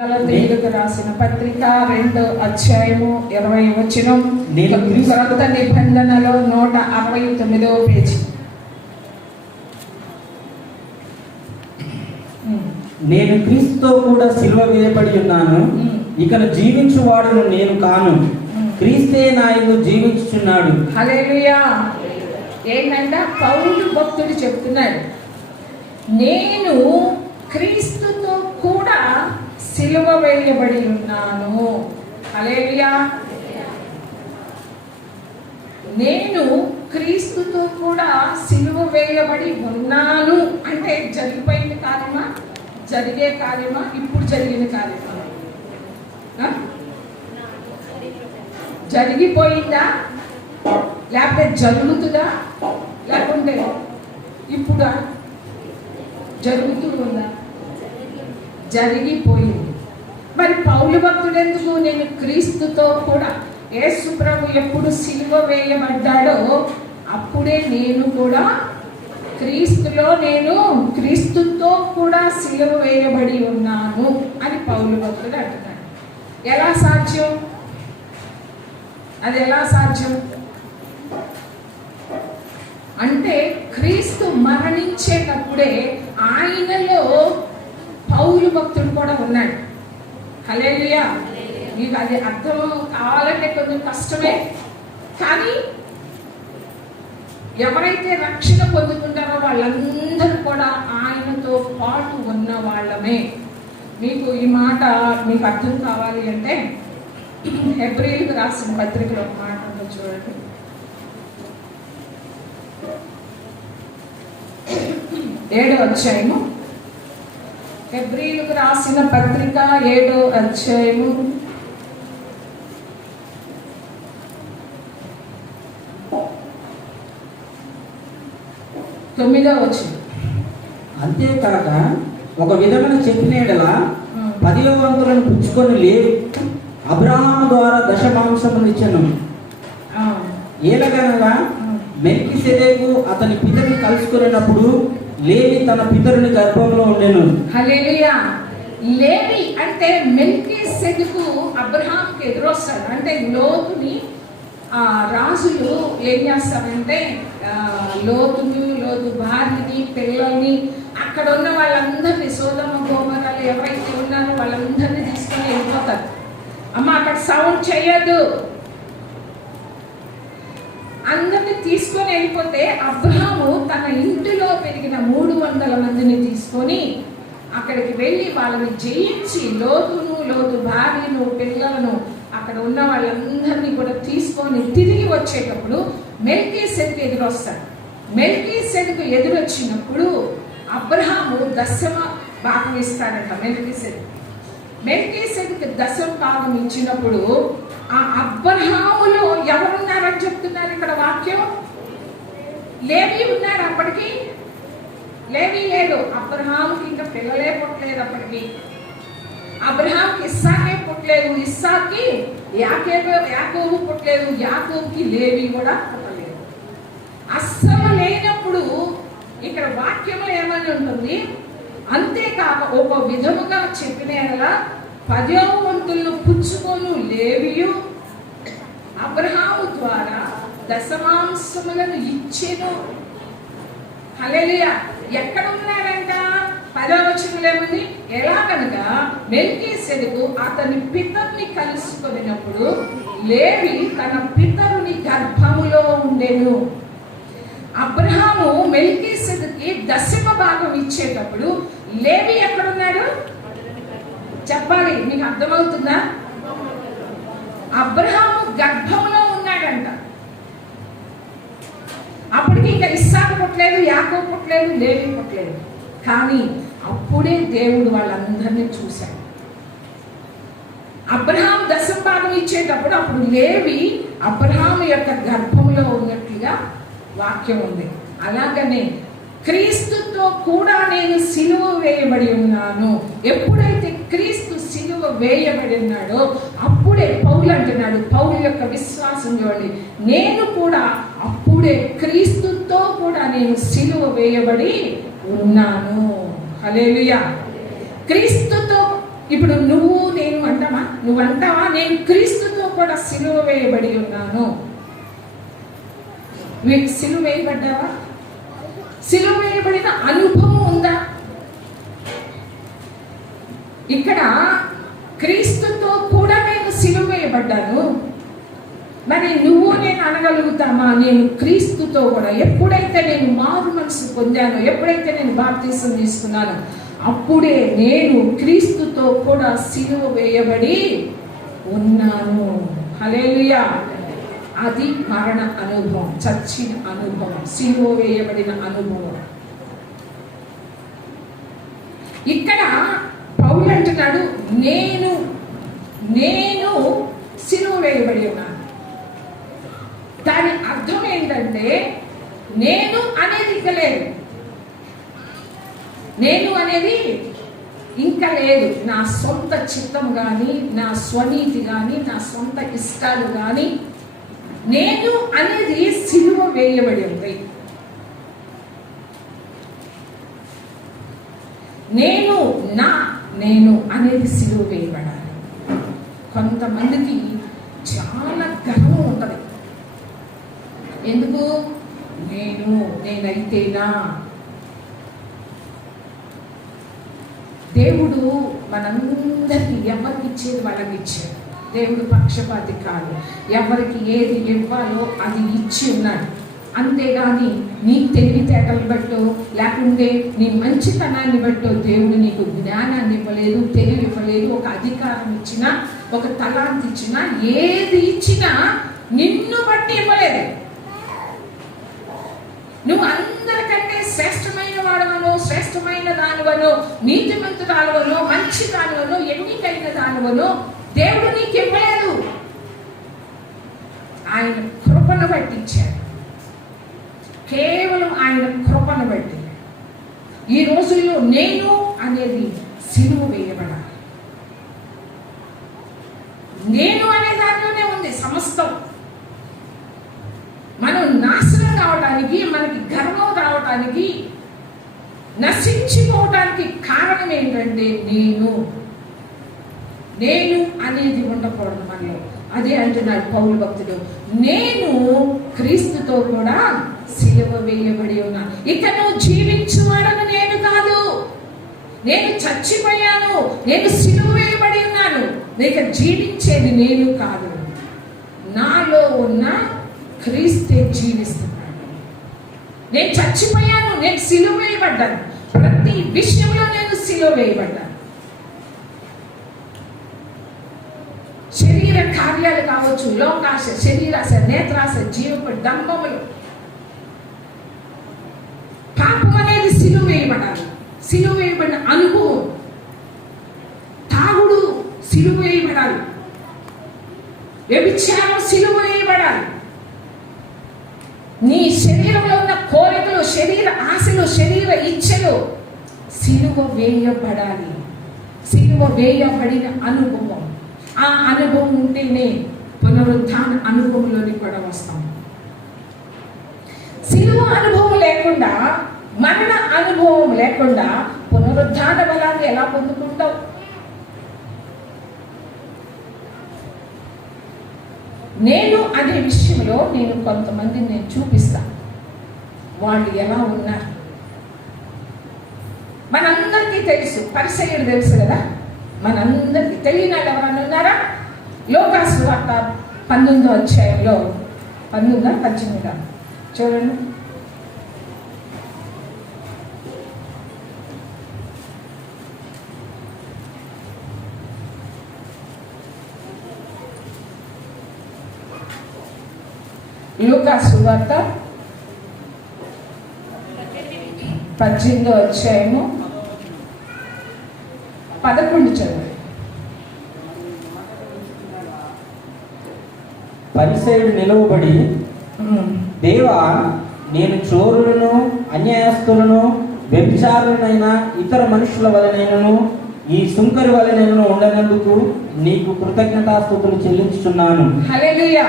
గలతీయులకు రాసిన పత్రిక 2వ అధ్యాయము 20వ వచనం. క్రొత్త నిబంధనలో 169వ పేజీ. నేను క్రీస్తుతో కూడా సిలువ వేయబడి ఉన్నాను, ఇక జీవించువాడును నేను కాను, క్రీస్తే నాయకు జీవించుచున్నాడు. హల్లెలూయా. ఏంటంట పౌలు భక్తుడు చెప్తున్నాడు, నేను క్రీస్తుతో కూడా సిలువ వేయబడి ఉన్నాను. హల్లెలూయా. నేను క్రీస్తుతో కూడా సిలువ వేయబడి ఉన్నాను అంటే జరిగిపోయిన కార్యమా, జరిగే కార్యమా, ఇప్పుడు జరిగిన కార్యమా? జరిగిపోయిందా, లేకపోతే జరుగుతుందా, లేకుంటే ఇప్పుడు జరుగుతూ ఉందా? జరిగిపోయింది. మరి పౌలు భక్తుడు ఎందుకు నేను క్రీస్తుతో కూడా, యేసు ప్రభు ఎప్పుడు సిలువ వేయబడ్డాడో అప్పుడే నేను కూడా క్రీస్తులో, నేను క్రీస్తుతో కూడా సిలువ వేయబడి ఉన్నాను అని పౌలు భక్తుడు అంటున్నాడు. ఎలా సాధ్యం? అది ఎలా సాధ్యం అంటే క్రీస్తు మరణించేటప్పుడే ఆయనలో పౌలు భక్తుడు కూడా ఉన్నాడు. హల్లెలూయా. మీకు అది అర్థం కావాలంటే కొంచెం కష్టమే, కానీ ఎవరైతే రక్షణ పొందుతుంటారో వాళ్ళందరూ కూడా ఆయనతో పాటు ఉన్న వాళ్ళమే. మీకు ఈ మాట మీకు అర్థం కావాలి అంటే హెబ్రీయులకు రాసిన పత్రికలో ఒక మాట ఉందో చూడండి. ఏడవ అధ్యాయము, హెబ్రీయులకు రాసిన పత్రిక 7వ అధ్యాయము 9వ వచనం. అంతేకాక ఒక విధమైన చెప్పిన యెడల 10వ వంతులను పుచ్చుకొని లేవి అబ్రహాము ద్వారా దశమాంసములు ఇచ్చెను. ఏలగనగా మెల్కీసెదెకు అతని పితరుని కలుసుకున్నప్పుడు లేవి తన పితరుని గర్భంలో ఉండెను. హల్లెలూయా. లేవి అంటే మెల్కీసెదెకు అబ్రహాంకి ఎదురొస్తాడు. అంటే లోతుని రాజులు ఏం చేస్తారంటే లోతు భార్యని, పిల్లల్ని, అక్కడ ఉన్న వాళ్ళందరినీ, సోదమ గోమరాలు ఎవరైతే ఉన్నారో వాళ్ళందరినీ తీసుకొని వెళ్ళిపోతారు. అమ్మ అక్కడ సౌండ్ చేయొద్దు. అందరిని తీసుకొని వెళ్ళిపోతే అబ్రహాము తన ఇంటిలో పెరిగిన 300 మందిని తీసుకొని అక్కడికి వెళ్ళి వాళ్ళని జయించి లోతు భార్యను, పిల్లలను, అక్కడ ఉన్న వాళ్ళందరినీ కూడా తీసుకొని తిరిగి వచ్చేటప్పుడు మెల్కీసెదెకు ఎదురొస్తాడు. మెల్కీసెదెకు ఎదురొచ్చినప్పుడు అబ్రహాము దశమ భాగం ఇస్తాడంట. మెల్కీసెదెకు దశమ భాగం ఇచ్చినప్పుడు ఆ అబ్రహాములో ఎవరున్నారని చెప్తున్నారు ఇక్కడ వాక్యం? లేవి ఉన్నారు. అప్పటికి లేవి లేడు. అబ్రహాముకి ఇంకా పిల్లలే పుట్టలేదు. అప్పటికి అబ్రహాంకి ఇస్సాకే పుట్టలేదు, ఇస్సాకి యాకోబు పుట్టలేదు, యాకోబుకి లేవి కూడా పుట్టలేదు. అస్సలు లేనప్పుడు ఇక్కడ వాక్యంలో ఏమని ఉంటుంది? అంతేకాక ఒక విధముగా చెప్పిన యెడల 10వ వంతులను పుచ్చుకొను లేవియు అబ్రహాము ద్వారా దశమాంసములను ఇచ్చెను. హల్లెలూయా. ఎక్కడ ఉన్నారంట? 10వ వచనంలో ఏముంది? ఎలాగనగా మెల్కీసెదెకు అతని పితరుని కలుసుకొనినప్పుడు లేవి తన పితరుని గర్భములో ఉండెను. అబ్రహాము మెల్కీసెదెకుకి దశమ భాగం ఇచ్చేటప్పుడు లేవి ఎక్కడున్నాడు చెప్పాలి. మీకు అర్థమవుతుందా? అబ్రహాము గర్భంలో ఉన్నాడంట. అప్పటికి ఇంకా ఇస్సాకు పుట్టలేదు, యాకోబు పుట్టలేదు, లేవి పుట్టలేదు. కానీ అప్పుడే దేవుడు వాళ్ళందరినీ చూశాడు. అబ్రహాం దశమ భాగం ఇచ్చేటప్పుడు అప్పుడు లేవి అబ్రహాము యొక్క గర్భంలో ఉన్నట్లుగా వాక్యం ఉంది. అలాగనే క్రీస్తుతో కూడా నేను సిలువ వేయబడి ఉన్నాను. ఎప్పుడైతే క్రీస్తు సిలువ వేయబడి ఉన్నాడో అప్పుడే పౌలు అంటున్నాడు, పౌలు యొక్క విశ్వాసం చూడండి, నేను కూడా అప్పుడే క్రీస్తుతో కూడా నేను సిలువ వేయబడి ఉన్నాను. హల్లెలూయా. క్రీస్తుతో ఇప్పుడు నేను అంటావా? నువ్వు అంటావా నేను క్రీస్తుతో కూడా సిలువ వేయబడి ఉన్నాను? సిలువ వేయబడ్డావా? సిలువ వేయబడిన అనుభవం ఉందా? ఇక్కడ క్రీస్తుతో కూడా నేను సిలువ వేయబడ్డాను. మరి నేను అనగలుగుతామా నేను క్రీస్తుతో కూడా? ఎప్పుడైతే నేను మారు మనసు పొందానో, ఎప్పుడైతే నేను బాప్తిసం తీసుకున్నానో, అప్పుడే నేను క్రీస్తుతో కూడా సిలువ వేయబడి ఉన్నాను. హల్లెలూయా. అది మరణ అనుభవం, చచ్చిన అనుభవం, సిలువ వేయబడిన అనుభవం. ఇక్కడ పౌలు అంటున్నాడు నేను సిలువ వేయబడి ఉన్నాను. దాని అర్థం ఏంటంటే నేను అనేది ఇంకా లేదు. నేను అనేది ఇంకా లేదు. నా సొంత చిత్తం కానీ, నా స్వనీతి కానీ, నా సొంత ఇష్టాలు కానీ, నేను అనేది సిలువ వేయబడి ఉంది. నేను అనేది సిలువ వేయబడాలి. కొంతమందికి చాలా గర్వం ఉంటుంది. ఎందుకు? నేనైతేనా? దేవుడు మనందరికీ ఎవరికి ఇచ్చేది వాళ్ళకి ఇచ్చాడు. దేవుడు పక్షపాతి కాదు. ఎవరికి ఏది ఇవ్వాలో అది ఇచ్చి ఉన్నాడు. అంతేగాని నీ తెలివితేటలు బట్టో, లేకుంటే నీ మంచితనాన్ని బట్టో దేవుడు నీకు జ్ఞానాన్ని ఇవ్వలేదు, తెలివి ఇవ్వలేదు. ఒక అధికారం ఇచ్చినా, ఒక తలాంతి ఇచ్చినా, ఏది ఇచ్చినా నిన్ను బట్టి ఇవ్వలేదు. నువ్వు అందరికంటే శ్రేష్టమైన వాడవనో, శ్రేష్టమైన దానివనో, నీతిమంతురాలువనో, మంచి దానివనో, ఎన్నికైన దానివనో దేవుడు నీకు ఇవ్వలేదు. ఆయన కృపను బట్టి ఇచ్చాడు. కేవలం ఆయన కృపను బట్టి. ఈ రోజుల్లో నేను అనేది సిలువ వేయబడాలి. నేను అనే దాంట్లోనే ఉంది సమస్తం. మనం నాశనం కావడానికి, మనకి గర్వం రావడానికి, నశించిపోవడానికి కారణం ఏంటంటే నేను అనేది ఉండకూడదు మనలో. అదే అంటున్నాడు పౌలు భక్తుడు, నేను క్రీస్తుతో కూడా సిలువ వేయబడి ఉన్నాను. ఇక నువ్వు జీవించువాడను నేను కాదు, నేను చచ్చిపోయాను, నేను సిలువ వేయబడి ఉన్నాను. ఇక జీవించేది నేను కాదు, నాలో ఉన్న క్రీస్తే జీవిస్తున్నాడు. నేను చచ్చిపోయాను, నేను సిలువ వేయబడ్డాను. ప్రతి విషయంలో నేను సిలువ వేయబడ్డాను. శరీర కార్యాలు కావచ్చు, లోకాశ, శరీరాశ, నేత్రాశ, జీవపు డంబములు, పాపం అనేది సిలువ వేయబడాలి. సిలువ వేయబడిన అనుభవం. తాగుడు సిలువ వేయబడాలి. వ్యభిచారం సిలువ వేయబడాలి. నీ శరీరంలో ఉన్న కోరికలు, శరీర ఆశలు, శరీర ఇచ్ఛలు సిలువ వేయబడాలి. సిలువ వేయబడిన అనుభవం. ఆ అనుభవం ఉంటేనే పునరుద్ధాన అనుభవంలోని కూడా వస్తాం. సిలువ అనుభవం లేకుండా, మరణ అనుభవం లేకుండా పునరుద్ధాన బలాన్ని ఎలా పొందుకుంటావు? నేను అనే విషయంలో నేను కొంతమందిని నేను చూపిస్తాను, వాళ్ళు ఎలా ఉన్నారు. మనందరికీ తెలుసు, పరిసయ్యుడు తెలుసు కదా, మనందరికీ తెలియని వాళ్ళు ఎవరన్నా ఉన్నారా? లోకాసు వార్త 19వ అధ్యాయంలో 18 చూడండి. లూకాసు వార్త 18వ అధ్యాయము 11 చదువు. పరిసయ్యుడు నిలువబడి, దేవా, నేను చోరులను, అన్యాయస్తులను, వ్యభిచారులనైన ఇతర మనుషుల వలనైనను ఈ సుంకరి వలనైనను ఉండనందుకు నీకు కృతజ్ఞతాస్తుతులు చెల్లించుచున్నాను. హల్లెలూయా.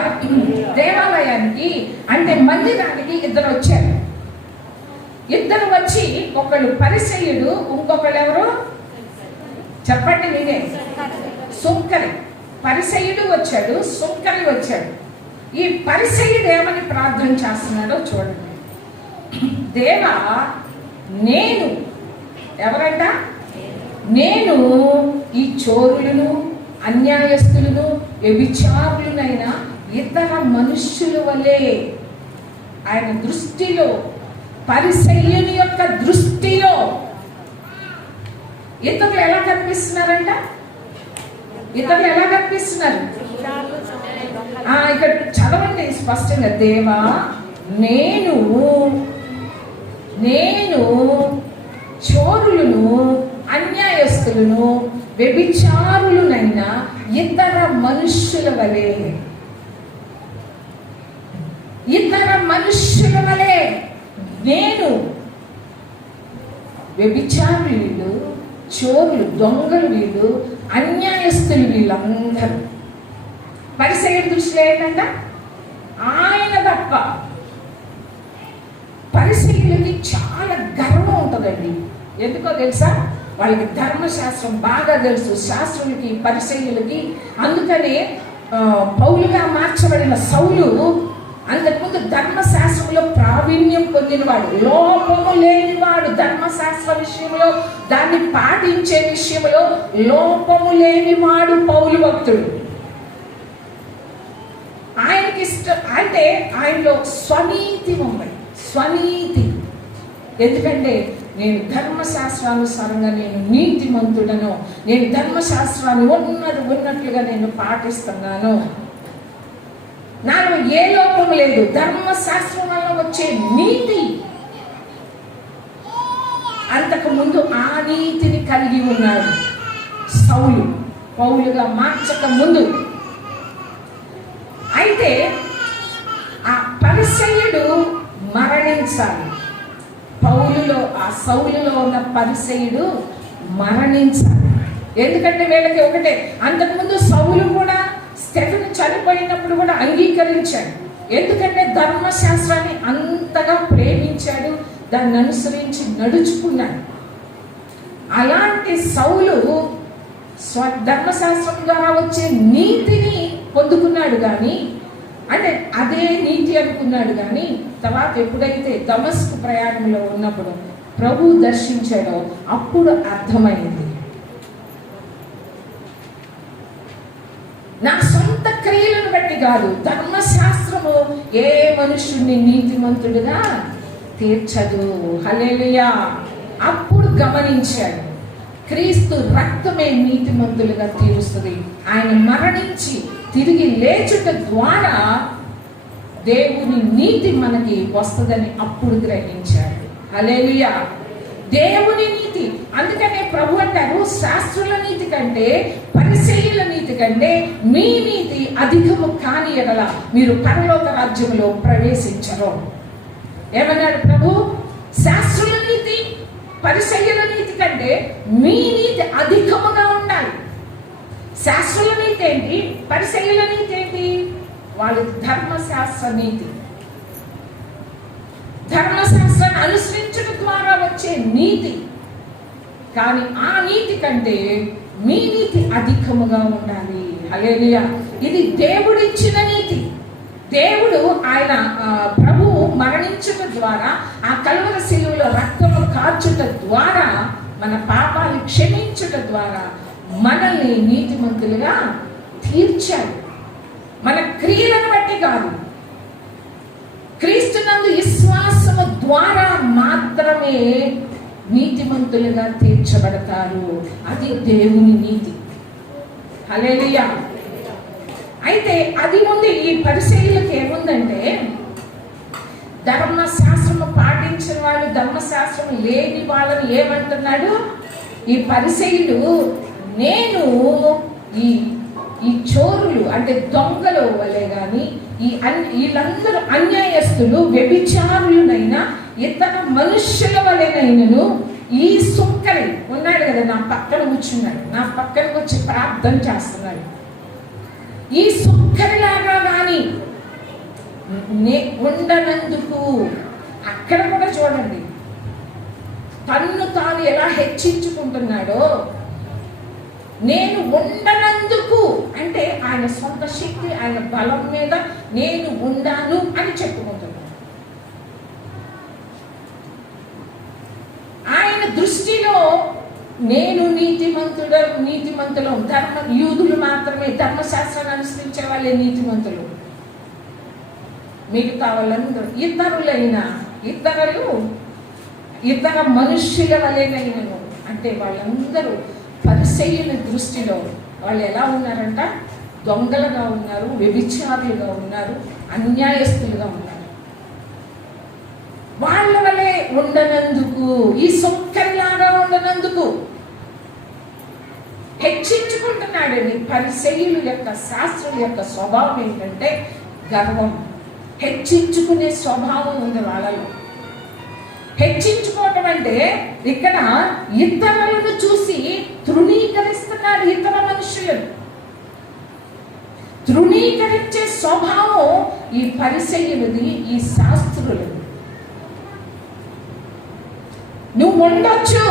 దేవాలయానికి అంటే మందిరానికి ఇద్దరు వచ్చారు. ఇద్దరు వచ్చి, ఒకళ్ళు పరిసయ్యుడు, ఇంకొకళ్ళు ఎవరు? చెప్పండి మీరే. సుంకరి. పరిసయ్యుడు వచ్చాడు, సుంకరి వచ్చాడు. ఈ పరిసయ్యుడు ఏమని ప్రార్థన చేస్తున్నాడో చూడండి. దేవా, నేను ఎవరంట? నేను ఈ చోరులను, అన్యాయస్తులను, వ్యభిచారులనైన ఇతర మనుష్యుల వలె, ఆయన దృష్టిలో, పరిసయ్యుని యొక్క దృష్టిలో ఇతరులు ఎలా కనిపిస్తున్నారంట? ఇతరులు ఎలా కనిపిస్తున్నారు? ఇక్కడ చదవండి స్పష్టంగా. దేవా, నేను చోరులను, అన్యాయస్తులను, వ్యభిచారులనైన ఇతర మనుష్యుల వలె, నేను వ్యభిచారులు వీళ్ళు, చోరులు, దొంగలు వీళ్ళు, అన్యాయస్తులు వీళ్ళందరూ. పరిసయ్యుడి దృష్టిలో ఏంటంట? ఆయన తప్ప. పరిసయ్యులకి చాలా గర్వం ఉంటుందండి. ఎందుకో తెలుసా? వాళ్ళకి ధర్మశాస్త్రం బాగా తెలుసు, శాస్త్రులకి, పరిసయ్యులకి. అందుకనే పౌలుగా మార్చబడిన సౌలు అంతకుముందు ధర్మశాస్త్రంలో ప్రావీణ్యం పొందినవాడు, లోపము లేనివాడు. ధర్మశాస్త్ర విషయంలో, దాన్ని పాటించే విషయంలో లోపము లేనివాడు పౌలు భక్తుడు. ఆయనకి ఇష్టం అంటే ఆయనలో స్వనీతి ఉంది. స్వనీతి. ఎందుకంటే నేను ధర్మశాస్త్రానుసారంగా నేను నీతిమంతుడను, నేను ధర్మశాస్త్రాన్ని ఉన్నట్లుగా నేను పాటిస్తున్నాను, నాలో ఏ లోపం లేదు. ధర్మశాస్త్రం వల్ల వచ్చే నీతి. అంతకు ముందు ఆ నీతిని కలిగి ఉన్నాడు సౌలు, పౌలుగా మార్చక ముందు. అయితే ఆ పరిసయ్యుడు మరణించాలి. పౌలులో, ఆ సౌలులో ఉన్న పరిసయ్యుడు మరణించాలి. ఎందుకంటే వీళ్ళకి ఒకటే. అంతకుముందు సౌలు కూడా స్టెఫెను చనిపోయినప్పుడు కూడా అంగీకరించాడు. ఎందుకంటే ధర్మశాస్త్రాన్ని అంతగా ప్రేమించాడు, దాన్ని అనుసరించి నడుచుకున్నాడు. అలాంటి సౌలు ధర్మశాస్త్రం ద్వారా వచ్చే నీతిని పొందుకున్నాడు, కానీ అంటే అదే నీతి అనుకున్నాడు. కానీ తర్వాత ఎప్పుడైతే దమస్కు ప్రయాణంలో ఉన్నప్పుడు ప్రభు దర్శించాడో అప్పుడు అర్థమైంది, నా సొంత క్రియలను బట్టి కాదు, ధర్మశాస్త్రము ఏ మనుషుణ్ణి నీతిమంతుడుగా తీర్చదు. హల్లెలూయా. అప్పుడు గమనించాడు, క్రీస్తు రక్తమే నీతిమంతులుగా తీరుస్తుంది. ఆయన మరణించి తిరిగి లేచుట ద్వారా దేవుని నీతి మనకి వస్తుందని అప్పుడు గ్రహించాడు. హల్లెలూయా. దేవుని నీతి. అందుకనే ప్రభు అంటారు, శాస్త్రుల నీతి కంటే, పరిసయ్యుల నీతి కంటే మీ నీతి అధికము కాని ఎడల మీరు పరలోక రాజ్యంలో ప్రవేశించరు. ఏమన్నాడు ప్రభు? శాస్త్రుల నీతి, పరిసయ్యుల నీతి కంటే మీ నీతి అధికముగా ఉండాలి. శాస్త్రుల నీతి ఏంటి? పరిసయ్యుల నీతి ఏంటి? వాళ్ళ ధర్మశాస్త్ర నీతి. ధర్మశాస్త్రాన్ని అనుసరించడం ద్వారా వచ్చే నీతి. కానీ ఆ నీతి కంటే మీ నీతి అధికముగా ఉండాలి. హల్లెలూయా. ఇది దేవుడిచ్చిన నీతి. దేవుడు ఆయన ప్రభువు మరణించడం ద్వారా, ఆ కల్వరి శిలువలో రక్తము కార్చుట ద్వారా, మన పాపాన్ని క్షమించుట ద్వారా మనల్ని నీతిమంతులుగా తీర్చాడు. మన క్రియలను బట్టి కాదు, క్రీస్తునందు విశ్వాసము ద్వారా మాత్రమే నీతిమంతులుగా తీర్చబడతారు. అది దేవుని నీతి. హల్లెలూయా. అయితే అది ఉంది. ఈ పరిసయ్యులకు ఏముందంటే, ధర్మశాస్త్రము పాటించిన వాళ్ళు, ధర్మశాస్త్రం లేని వాళ్ళని ఏమంటున్నాడు ఈ పరిసయ్యుడు? నేను ఈ చోరులు అంటే దొంగలు వల్లే కానీ, వీళ్ళందరూ అన్యాయస్తులు, వ్యభిచారులనైనా ఇతర మనుష్యుల వలెనైనను, ఈ సుంకరి ఉన్నాడు కదా, నా పక్కన కూర్చున్నాడు, నా పక్కన వచ్చి ప్రార్థన చేస్తున్నాడు, ఈ సుంకరిలాగా కానీ ఉండనందుకు. అక్కడ కూడా చూడండి, తన్ను తాను ఎలా హెచ్చించుకుంటున్నాడో. నేను ఉండనందుకు అంటే ఆయన సొంత శక్తి, ఆయన బలం మీద నేను ఉండాను అని చెప్పుకుంటున్నాను. ఆయన దృష్టిలో నేను నీతిమంతులు యూదులు మాత్రమే, ధర్మశాస్త్రాన్ని అనుసరించే వాళ్ళే నీతిమంతులు. మిగతా వాళ్ళందరూ ఇతర మనుష్యుల వలెనైనను అంటే వాళ్ళందరూ పరిసయ్యుల దృష్టిలో వాళ్ళు ఎలా ఉన్నారంట? దొంగలుగా ఉన్నారు, వ్యభిచారులుగా ఉన్నారు, అన్యాయస్తులుగా ఉన్నారు. వాళ్ళ వలె ఉండనందుకు, ఈ సొక్కరిలాగా ఉండనందుకు హెచ్చించుకుంటున్నాడండి. పరిసయ్యుల యొక్క, శాస్త్రుల యొక్క స్వభావం ఏంటంటే గర్వం, హెచ్చించుకునే స్వభావం ఉంది వాళ్ళలో. హెచ్చించుకోవటం అంటే ఇక్కడ ఇతరులను చూసి తృణీకరిస్తున్నారు. ఇతర మనుషులను తృణీకరించే స్వభావం ఈ పరిసయ్యులది, ఈ శాస్త్రులది. నువ్వు ఉండొచ్చు,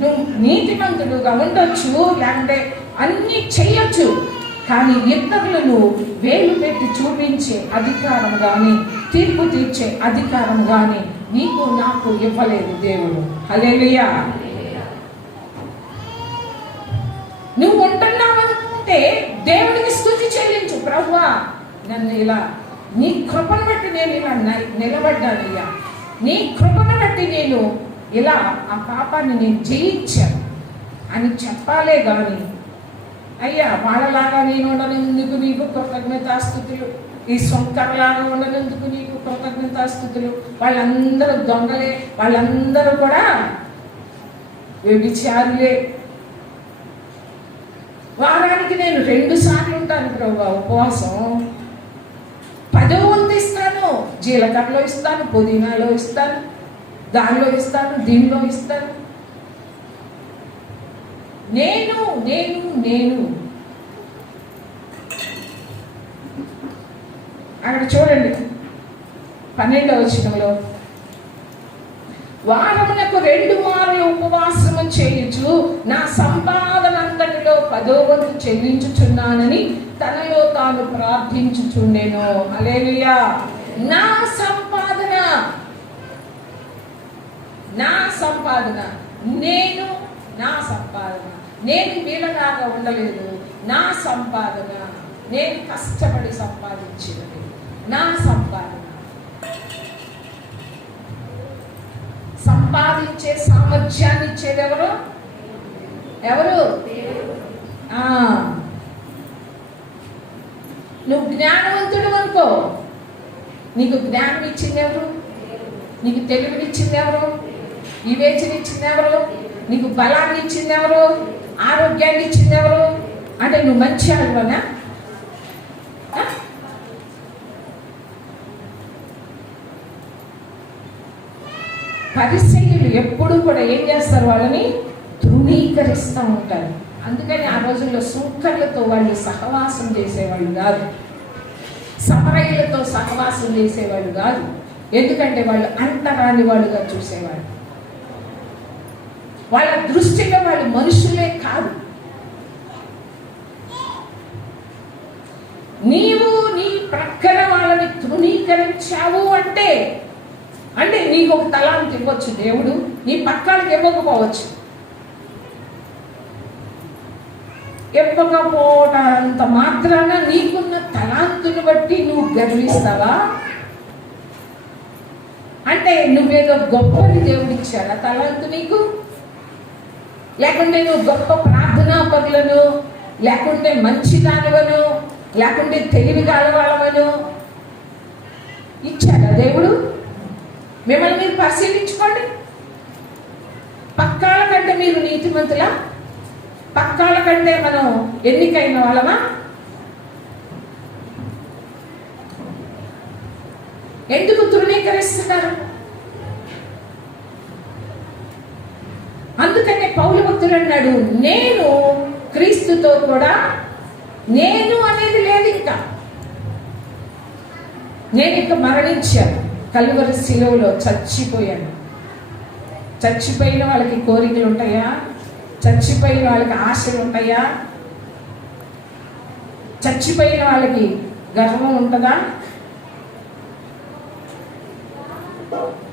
నువ్వు నీతిమంతుడుగా ఉండొచ్చు, లేకుంటే అన్ని చెయ్యొచ్చు, కానీ ఇతరులను వేలు పెట్టి చూపించే అధికారం కానీ, తీర్పు తీర్చే అధికారం కానీ నీకు నాకు ఇవ్వలేదు దేవుడు. హల్లెలూయా. నువ్వు ఉంటున్నావు అనుకుంటే దేవుడికి స్తుతి చెల్లించు. ప్రభువా, నన్ను ఇలా నీ కృపను బట్టి నేను ఇలా నిలబడ్డానయ్యా, నీ కృపను బట్టి నేను ఇలా ఆ పాపాన్ని నేను జయించాను అని చెప్పాలే కానీ అయ్యా వాళ్ళలాగా నేను ఉండనందుకు నీకు కృతజ్ఞతాస్తుతులు, ఈ సొంకరలాగా ఉండనందుకు నీకు కృతజ్ఞతాస్తుతులు, వాళ్ళందరూ దొంగలే, వాళ్ళందరూ కూడా వ్యభిచారులే, వారానికి నేను 2 సార్లు ఉంటాను ప్రభు ఉపవాసం, 10వ వంతు ఇస్తాను, జీలకర్రలో ఇస్తాను, పుదీనాలో ఇస్తాను, దానిలో ఇస్తాను, దీనిలో ఇస్తాను. నేను నేను నేను అక్కడ చూడండి 12వ వచనంలో, వారమునకు 2 మార్లు ఉపవాసము చేయుచు నా సంపాదన అంతటిలో 10వ వంతు చెల్లించుచున్నానని తనలో తాను ప్రార్థించుచుండెను. హల్లెలూయా. నా సంపాదన, నా సంపాదన, నా సంపాదన, నేను వీళ్ళలాగా ఉండలేదు. నా సంపాదన, నేను కష్టపడి సంపాదించినది నా సంపాదన. సంపాదించే సామర్థ్యాన్ని ఇచ్చేది ఎవరు? నువ్వు జ్ఞానవంతుడు అనుకో, నీకు జ్ఞానం ఇచ్చింది ఎవరు? నీకు తెలివినిచ్చింది ఎవరు? వివేచన ఇచ్చింది ఎవరు? నీకు బలాన్ని ఇచ్చింది ఎవరు? ఆరోగ్యాన్ని ఇచ్చింది ఎవరు? అంటే నువ్వు మంచి ఆడవనా? పరిసయ్యులు ఎప్పుడు కూడా ఏం చేస్తారు? వాళ్ళని తృణీకరిస్తూ ఉంటారు. అందుకని ఆ రోజుల్లో సూకర్లతో వాళ్ళు సహవాసం చేసేవాళ్ళు కాదు, సమరయులతో సహవాసం చేసేవాళ్ళు కాదు. ఎందుకంటే వాళ్ళు అంటరాని వాళ్ళుగా చూసేవాళ్ళు. వాళ్ళ దృష్టిలో వాళ్ళు మనుషులే కాదు. నీవు నీ ప్రక్కన వాళ్ళని తృణీకరించావు అంటే నీకు ఒక తలాంతు ఇవ్వచ్చు దేవుడు, నీ పక్కనకి ఇవ్వకపోవచ్చు. ఇవ్వకపోవటంత మాత్రాన నీకున్న తలాంతుని బట్టి నువ్వు గర్విస్తావా? అంటే నువ్వేదో గొప్పని దేవుడు ఇచ్చాడా తలాంతు నీకు? లేకుంటే నువ్వు గొప్ప ప్రార్థనా పరులను, లేకుంటే మంచిదానివను, లేకుంటే తెలివి కాలవాళ్ళవను ఇచ్చాడా దేవుడు? మిమ్మల్ని మీరు పరిశీలించుకోండి. పక్కాల కంటే మీరు నీతిమంతులా? పక్కాల కంటే మనం ఎన్నికైన వాళ్ళమా? ఎందుకు తృణీకరిస్తున్నారు? అందుకనే పౌలు భక్తుడు అన్నాడు, నేను క్రీస్తుతో కూడా, నేను అనేది లేదు ఇంకా, నేను ఇంకా మరణించాను, కలువరి శిలువలో చచ్చిపోయాను. చచ్చిపోయిన వాళ్ళకి కోరికలు ఉంటాయా? చచ్చిపోయిన వాళ్ళకి ఆశలు ఉంటాయా? చచ్చిపోయిన వాళ్ళకి గర్వం ఉంటుందా?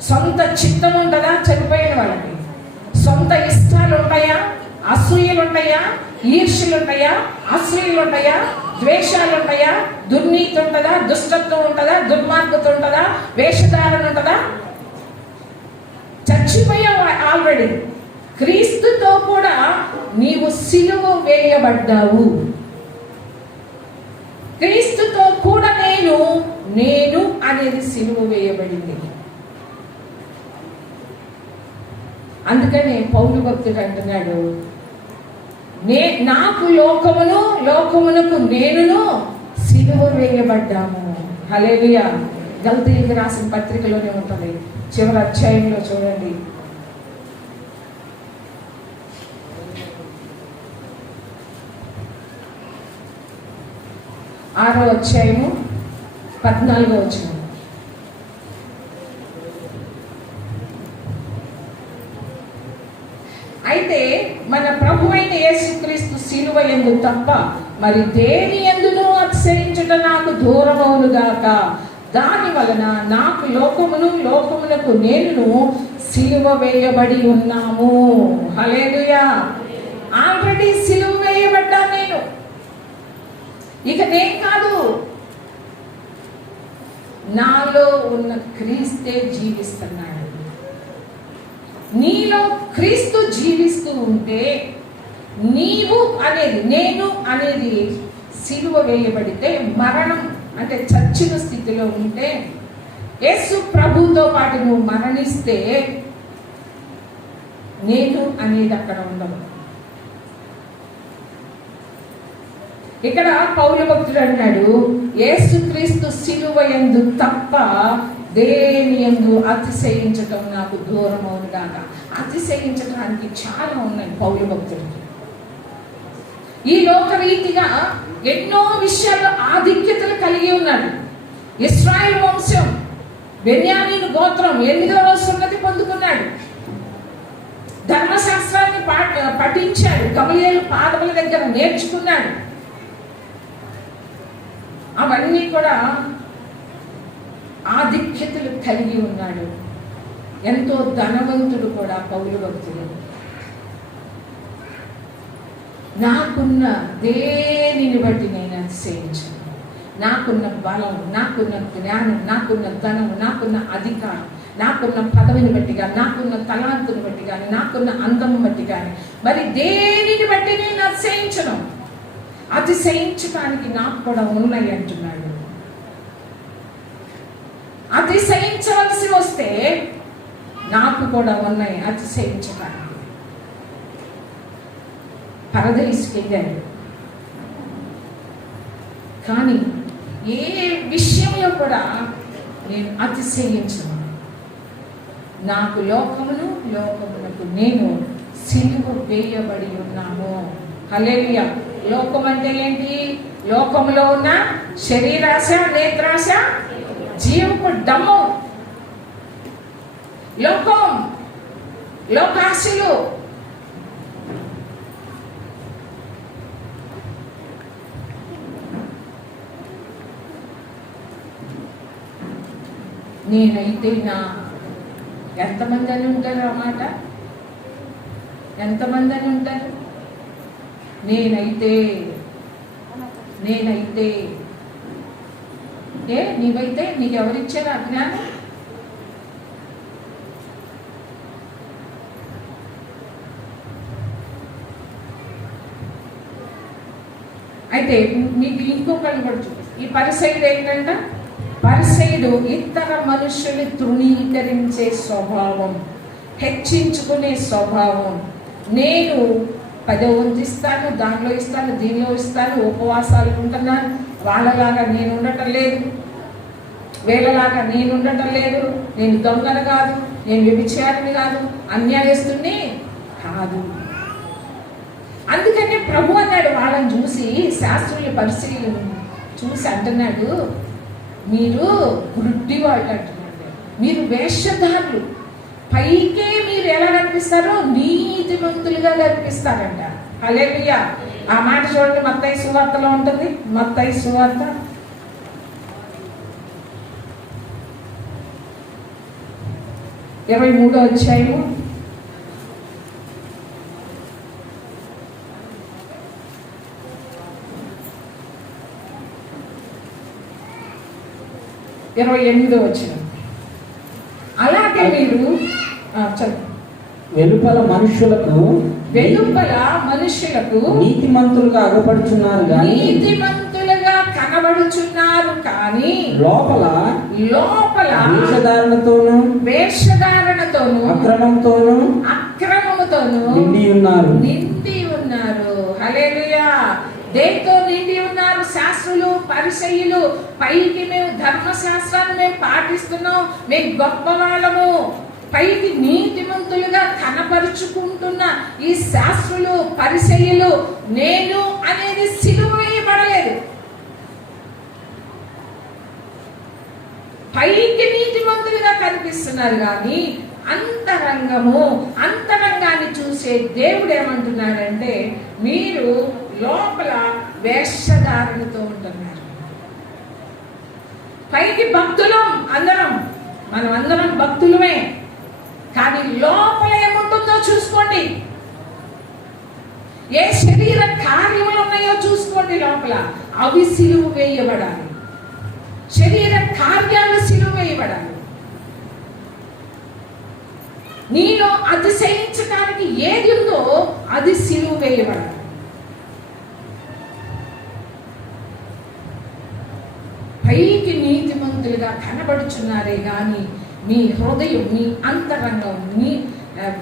సొంత చిత్తం ఉంటుందా? చనిపోయిన వాళ్ళకి సొంత ఇష్టాలు ఉంటాయా? అసూయలు ఉంటాయా? ఈర్ష్యలు ఉంటాయా? అసూయలు ఉంటాయా? ద్వేషాలు ఉంటాయా? దుర్నీతి ఉంటుందా? దుష్టత్వం ఉంటుందా? దుర్మార్గత ఉంటుందా? వేషధారణ ఉంటుందా? చచ్చిపోయావు ఆల్రెడీ. క్రీస్తుతో కూడా నీవు సిలువ వేయబడ్డావు. క్రీస్తుతో కూడా నేను అనేది సిలువ వేయబడింది. అందుకనే పౌలు భక్తుడు అంటున్నాడు, నాకు లోకమునకు నేనును సిలువ వేయబడ్డాము. హల్లెలూయా. గలతీయులకు రాసిన పత్రికలోనే ఉంటుంది, చివరి అధ్యాయంలో చూడండి. ఆరో అధ్యాయము 14వ వచనం. అయితే మన ప్రభువైన యేసుక్రీస్తు సిలువ యందు తప్ప మరి దేని యందును అతిశయించుట నాకు దూరమవునుగాక. దాని వలన నాకు లోకమునకు నేను సిలువ వేయబడి ఉన్నాము. హల్లెలూయా. ఆల్రెడీ సిలువ వేయబడ్డా నేను. ఇక నేను కాదు, నాలో ఉన్న క్రీస్తే జీవిస్తున్నాడు. నీలో క్రీస్తు జీవిస్తూ ఉంటే నీవు అనేది, నేను అనేది సిలువ వేయబడితే, మరణం అంటే చచ్చిన స్థితిలో ఉంటే, యేసు ప్రభుతో పాటు నువ్వు మరణిస్తే నేను అనేది అక్కడ ఉండదు. ఇక్కడ పౌలు భక్తుడు అంటాడు, యేసుక్రీస్తు సిలువ యందు తప్ప దేని యందు అతిశయించటం నాకు దూరం అవునుగాక. అతిశయించడానికి చాలా ఉన్నాయి పౌలు భక్తుడికి. ఈ లోకరీతిగా ఎన్నో విషయాల్లో ఆధిక్యతలు కలిగి ఉన్నాడు. ఇశ్రాయేలు వంశం, బెన్యామీను గోత్రం 8వ సున్నతి పొందుకున్నాడు. ధర్మశాస్త్రాన్ని పఠించాడు. గమలీయేలు పాదముల దగ్గర నేర్చుకున్నాడు. అవన్నీ కూడా ఆధిక్యతలు కలిగి ఉన్నాడు. ఎంతో ధనవంతుడు కూడా పౌలు భక్తుడు. నాకున్న దేనిని బట్టి నేను అతిశయించను. నాకున్న బలం, నాకున్న జ్ఞానం, నాకున్న ధనం, నాకున్న అధికారం, నాకున్న పదవిని బట్టి కానీ, నాకున్న తలాంతుని బట్టి కానీ, నాకున్న అందం బట్టి కానీ, మరి దేనిని బట్టి నేను అతిశయించను. అతిశయించడానికి నాకు కూడా ఉన్నాయి అంటున్నాడు. అతిశయించవలసి వస్తే నాకు కూడా ఉన్నాయి అతిశయించడానికి. పరదేశికి వెళ్ళాడు, కానీ ఏ విషయంలో కూడా నేను అతిశయించను. నాకు లోకమునకు నేను సిలువ వేయబడి ఉన్నాము. హల్లెలూయా. లోకం అంటే ఏంటి? లోకంలో ఉన్న శరీరాశ, నేత్రాశ, జీవపు డమ్ము, లోకాశలు. నేనైతే ఎంతమంది అని ఉంటారు అన్నమాట? ఎంతమంది అని ఉంటారు? నేనైతే నీవైతే నీకెవరిచ్చారు ఆ జ్ఞానం? అయితే మీకు ఇంకొకళ్ళు కూడా చూపిస్తాను. ఈ పరిసైడు ఏంటంట? పరిసైడు ఇతర మనుషులు తృణీకరించే స్వభావం, హెచ్చించుకునే స్వభావం. నేను 10వ వంతు ఇస్తాను, దానిలో ఇస్తాను, దీనిలో ఇస్తాను, ఉపవాసాలు ఉంటున్నాను, వాళ్ళలాగా నేను ఉండటం లేదు, వీళ్ళలాగా నేను ఉండటం లేదు, నేను దొంగను కాదు, నేను వ్యభిచారిని కాదు, అన్యాయస్తుని కాదు. అందుకనే ప్రభు అన్నాడు వాళ్ళని చూసి, శాస్త్రుల పరిశీలన చూసి అంటున్నాడు, మీరు గుడ్డి వాళ్ళు అంటున్నాడు, మీరు వేషధారులు, పైకే మీరు మీరు ఎలా కనిపిస్తారు? నీతిమంతులుగా కనిపిస్తారంట. హల్లెలూయా. ఆ మాట చూడండి, మత్తయి సువార్తలో ఉంటుంది. మత్తయి సువార్త 23వ అధ్యాయము 28వ వచనం. అలాగే మీరు వెలుపల మనుషులకు నీతిమంతులుగా అగపడుచున్నారు కానీ నీతిమంతులుగా కనబడుచున్నారు కానీ లోపల వేషధారణతోను అక్రమముతోను నిండి ఉన్నారు. హల్లెలూయా. దేంతో నిండి ఉన్నారు? శాస్త్రులు, పరిసయ్యులు. పైకి మేము ధర్మశాస్త్రాన్ని మేము పాటిస్తున్నాం, మేము గొప్ప వాళ్ళము, పైకి నీతిమంతులుగా కనపరుచుకుంటున్న ఈ శాస్త్రులు, పరిసయ్యులు నేను అనేది సిలువ వేయబడలేదు. పైకి నీతిమంతులుగా కనిపిస్తున్నారు కానీ అంతరంగాన్ని చూసే దేవుడు ఏమంటున్నాడంటే, మీరు లోపల వేషధారణతో ఉంటున్నారు. పైకి భక్తులం మనం అందరం భక్తులమే, కానీ లోపల ఏముంటుందో చూసుకోండి. ఏ శరీర కార్యములు ఉన్నాయో చూసుకోండి. లోపల అవి సిలువ వేయబడాలి. శరీర కార్యాలు సిలువ వేయబడాలి. నీలో అతిశయించడానికి ఏది ఉందో అది సిలువ వేయబడాలి. పైకి నీతిమంతులుగా కనబడుచున్నారే గాని మీ హృదయం, మీ అంతరంగం, మీ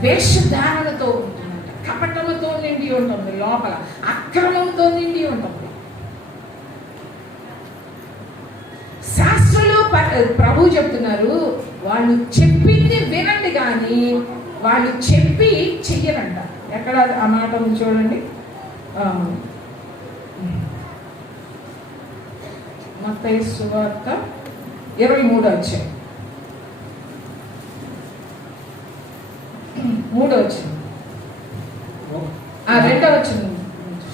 వేషధారణతో ఉంటుందంట. కపటముతో నిండి ఉంటుంది, లోపల అక్రమంతో నిండి ఉంటుంది. శాస్త్రులు ప్రభు చెప్తున్నారు, వాళ్ళు చెప్పింది వినండి కానీ వాళ్ళు చెప్పి చెయ్యరంట. ఎక్కడ ఆ మాట ఉంది చూడండి. మత్తయి సువార్త 23వ అధ్యాయం 3వ వచనం, 2వ వచనం.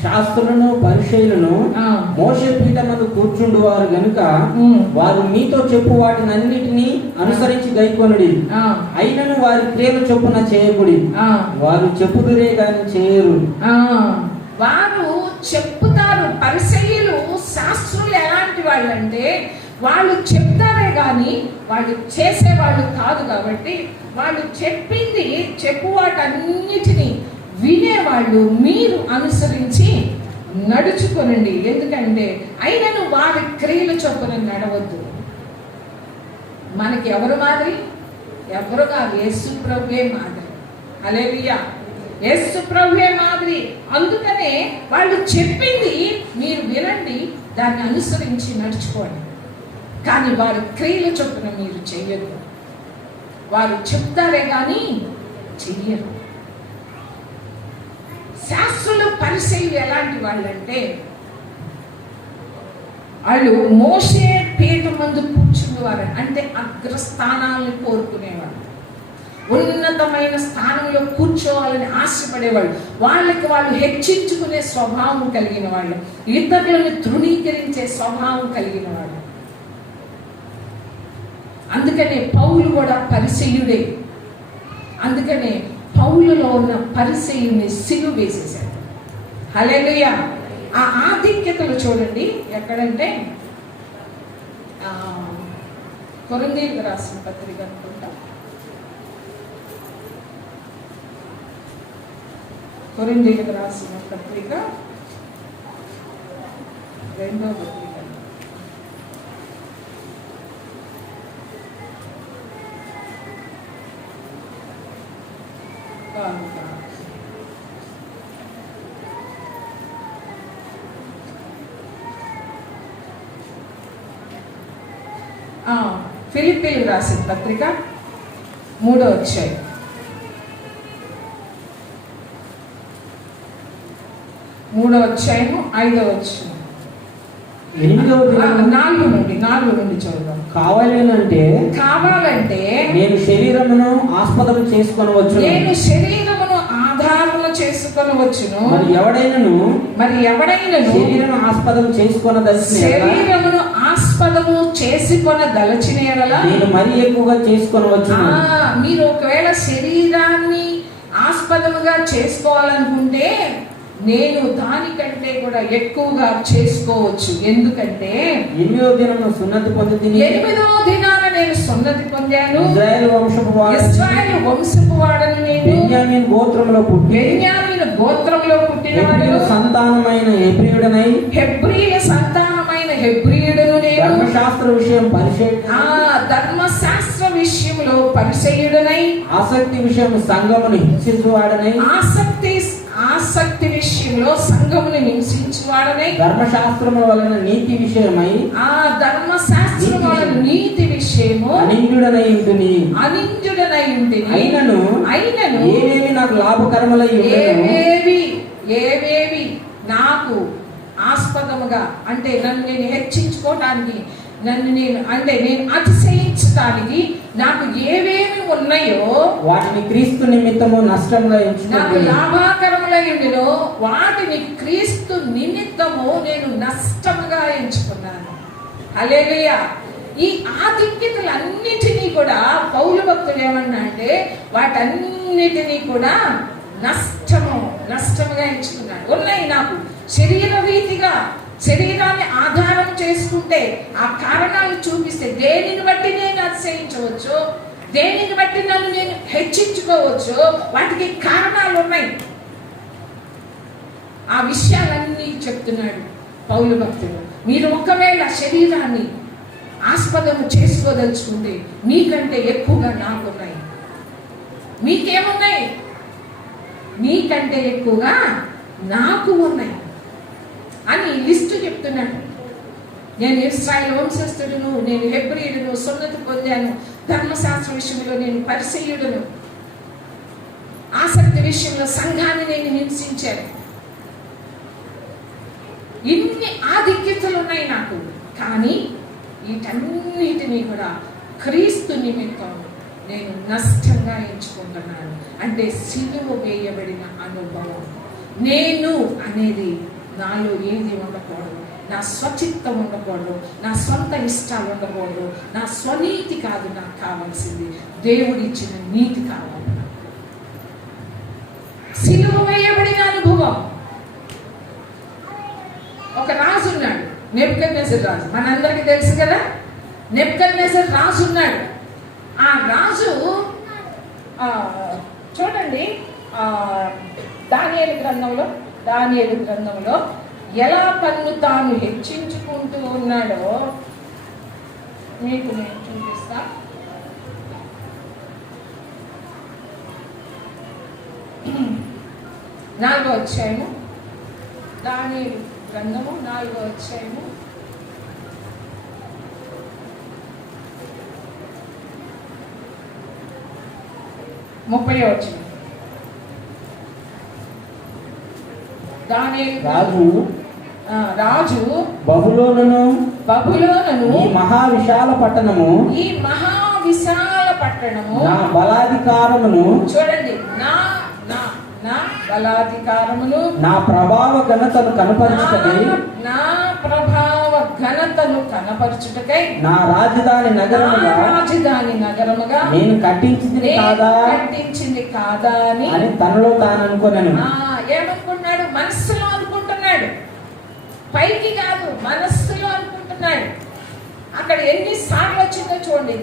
శాస్త్రులను పరిచయులను మోషే పీఠమందు కూర్చుండు వారు గనుక వారు మీతో చెప్పు వాటిని అన్నిటినీ అనుసరించి గైకొనుడి. అయినను వారి క్రియలు చొప్పున చేయకుడి. వారు చెప్పుదురే గాని చేయరు. వారు చెప్పుతారు. పరిసయ్యులు, శాస్త్రులు ఎలాంటి వాళ్ళు అంటే వాళ్ళు చెప్తారే గాని వాళ్ళు చేసేవాళ్ళు కాదు. కాబట్టి వాళ్ళు చెప్పింది చెప్పు వాటన్నిటినీ వినేవాళ్ళు. మీరు అనుసరించి నడుచుకొనండి. ఎందుకంటే అయినను వారి క్రియలు చొప్పున నడవద్దు. మనకి ఎవరు మాదిరి? ఎవరు కాదు, యేసు ప్రభువే మాదిరి. హల్లెలూయా. యేసు ప్రభువే మాదిరి. అందుకనే వాళ్ళు చెప్పింది మీరు వినండి, దాన్ని అనుసరించి నడుచుకోండి. కానీ వారి క్రియల చొప్పున మీరు చెయ్యరు. వారు చెప్తారే కానీ చెయ్యరు. శాస్త్రులు, పరిసయ్యులు ఎలాంటి వాళ్ళంటే వాళ్ళు మోషే పీఠమందు కూర్చునేవారు. అంటే అగ్రస్థానాలను కోరుకునేవాళ్ళు, ఉన్నతమైన స్థానంలో కూర్చోవాలని ఆశపడేవాళ్ళు. వాళ్ళకి వాళ్ళు హెచ్చించుకునే స్వభావం కలిగిన వాళ్ళు, ఇతరులను తృణీకరించే స్వభావం కలిగిన వాళ్ళు. అందుకనే పౌలు కూడా పరిసయ్యుడే. అందుకనే పౌలులో ఉన్న పరిసయ్యుని సిలువ వేసేశాడు. హల్లెలూయా. ఆ ఆధిక్యతలు చూడండి ఎక్కడంటే కొరింథీయులకు రాసిన పత్రిక అనుకుంటా. కొరింథీయులకు రాసిన పత్రిక 2వ పత్రిక. ఫిలిప్పీయులకు రాసిన పత్రిక 3వ అధ్యాయం 5వ వచనం. 8వ దినమున 4 నుండి చదువుదాం. కావాలంటే నేను శరీరమును ఆస్పదము చేసుకొనవచ్చు, నేను శరీరమును ఆధారము చేసుకొనవచ్చును. మరి ఎవడైనను శరీరమును ఆస్పదము చేసుకొనదలచిన యెడల నేను మరి ఎక్కువగా చేసుకొనవచ్చు. మీరు ఒకవేళ శరీరాన్ని ఆస్పదముగా చేసుకోవాలనుకుంటే నేను దానికంటే కూడా ఎక్కువగా చేసుకోవచ్చు. ఎందుకంటే 8వ దినమున సున్నతి పొందితిని, 8వ దినాన నేను సున్నతి పొందాను. ఇశ్రాయేలు వంశపు వాడను నేను. బెన్యామీను గోత్రములో పుట్టినవాడను, సంతానమైన హెబ్రీయుడనై హెబ్రీయ సంతానమైన హెబ్రీయుడను నేను. ధర్మశాస్త్ర విషయంలో పరిసయ్యుడనై, ఆసక్తి విషయం సంఘమును హింసించువాడనై, ఆసక్తి విషయంలో సంఘమును హింసించువాడనై, ధర్మశాస్త్రము వలన నీతి విషయమై, ధర్మశాస్త్రం వలన నీతి విషయము అనింద్యుడనై ఉంటిని. అయినను ఏవేవి నాకు లాభకరములై ఉండెను, ఏవేవి నాకు ఆస్పదముగా, అంటే నన్ను నేను హెచ్చించుకోవటానికి, నేను అతిశయించడానికి నాకు ఏవేమి ఉన్నాయో వాటిని క్రీస్తు నిమిత్తము నష్టంగా నాకు లాభకరములై ఉండినో వాటిని క్రీస్తు నిమిత్తము నేను నష్టముగా ఎంచుకున్నాను. హల్లెలూయా. ఈ ఆధిక్యతలన్నిటినీ కూడా పౌలు భక్తుడు ఏమన్నా అంటే వాటన్నిటినీ కూడా నష్టముగా ఎంచుకున్నాడు. ఉన్నాయి నాకు శరీర రీతిగా, శరీరాన్ని ఆధారం చేసుకుంటే ఆ కారణాలు చూపిస్తే దేనిని బట్టి నేను అతిశయించవచ్చు, దేనిని బట్టి నన్ను నేను హెచ్చించుకోవచ్చు, వాటికి కారణాలు ఉన్నాయి. ఆ విషయాలన్నీ చెప్తున్నాడు పౌలు భక్తుడు. మీరు ఒకవేళ శరీరాన్ని ఆస్పదము చేసుకోదలుచుకుంటే మీకంటే ఎక్కువగా నాకున్నాయి. మీకేమున్నాయి? మీకంటే ఎక్కువగా నాకు ఉన్నాయి అని లిస్టు చెప్తున్నాడు. నేను ఇశ్రాయేలు వంశస్థుడును, నేను హెబ్రీయుడును, సున్నతి పొందాను, ధర్మశాస్త్ర విషయంలో నేను పరిసయ్యుడును, ఆసక్తి విషయంలో సంఘాన్ని నేను హింసించాను. ఇన్ని ఆధిక్యతలు ఉన్నాయి నాకు. కానీ వీటన్నిటినీ కూడా క్రీస్తు నిమిత్తం నేను నష్టంగా ఎంచుకుంటున్నాను. అంటే సిలువ వేయబడిన అనుభవం. నేను అనేది నాలో ఏది ఉండకూడదు, నా స్వచిత్తం ఉండకూడదు, నా సొంత ఇష్టాలు ఉండకూడదు, నా స్వనీతి కాదు నాకు కావాల్సింది, దేవుడిచ్చిన నీతి కావాలి. సిలువ వేయబడిన అనుభవం. ఒక రాజు ఉన్నాడు, నెబుకద్నెజర్ రాజు. మనందరికీ తెలుసు కదా, నెబుకద్నెజర్ రాజు ఉన్నాడు. ఆ రాజు చూడండి, దానియేలు గ్రంథంలో ఎలా తన్ను తాను హెచ్చించుకుంటూ ఉన్నాడో మీకు నేను చూపిస్తా. నాలుగో అధ్యాయము, దానియేలు గ్రంథము 4వ అధ్యాయము 30వ వచనం. రాజు బబులోనును ఈ మహా విశాల పట్టణము నా బలాధికారమును, చూడండి, నా బలాధికారమును, నా ప్రభావ ఘనతను కనపరచుటకై నా రాజధాని నగరముగా నేను కట్టించింది కాదా అని తనలో తాను అనుకున్నాను. ఏమనుకున్నాడు? మనస్సులో అనుకుంటున్నాడు, పైకి కాదు, మనస్సులో అనుకుంటున్నాడు. అక్కడ ఎన్నిసార్లు వచ్చిందో చూడండి.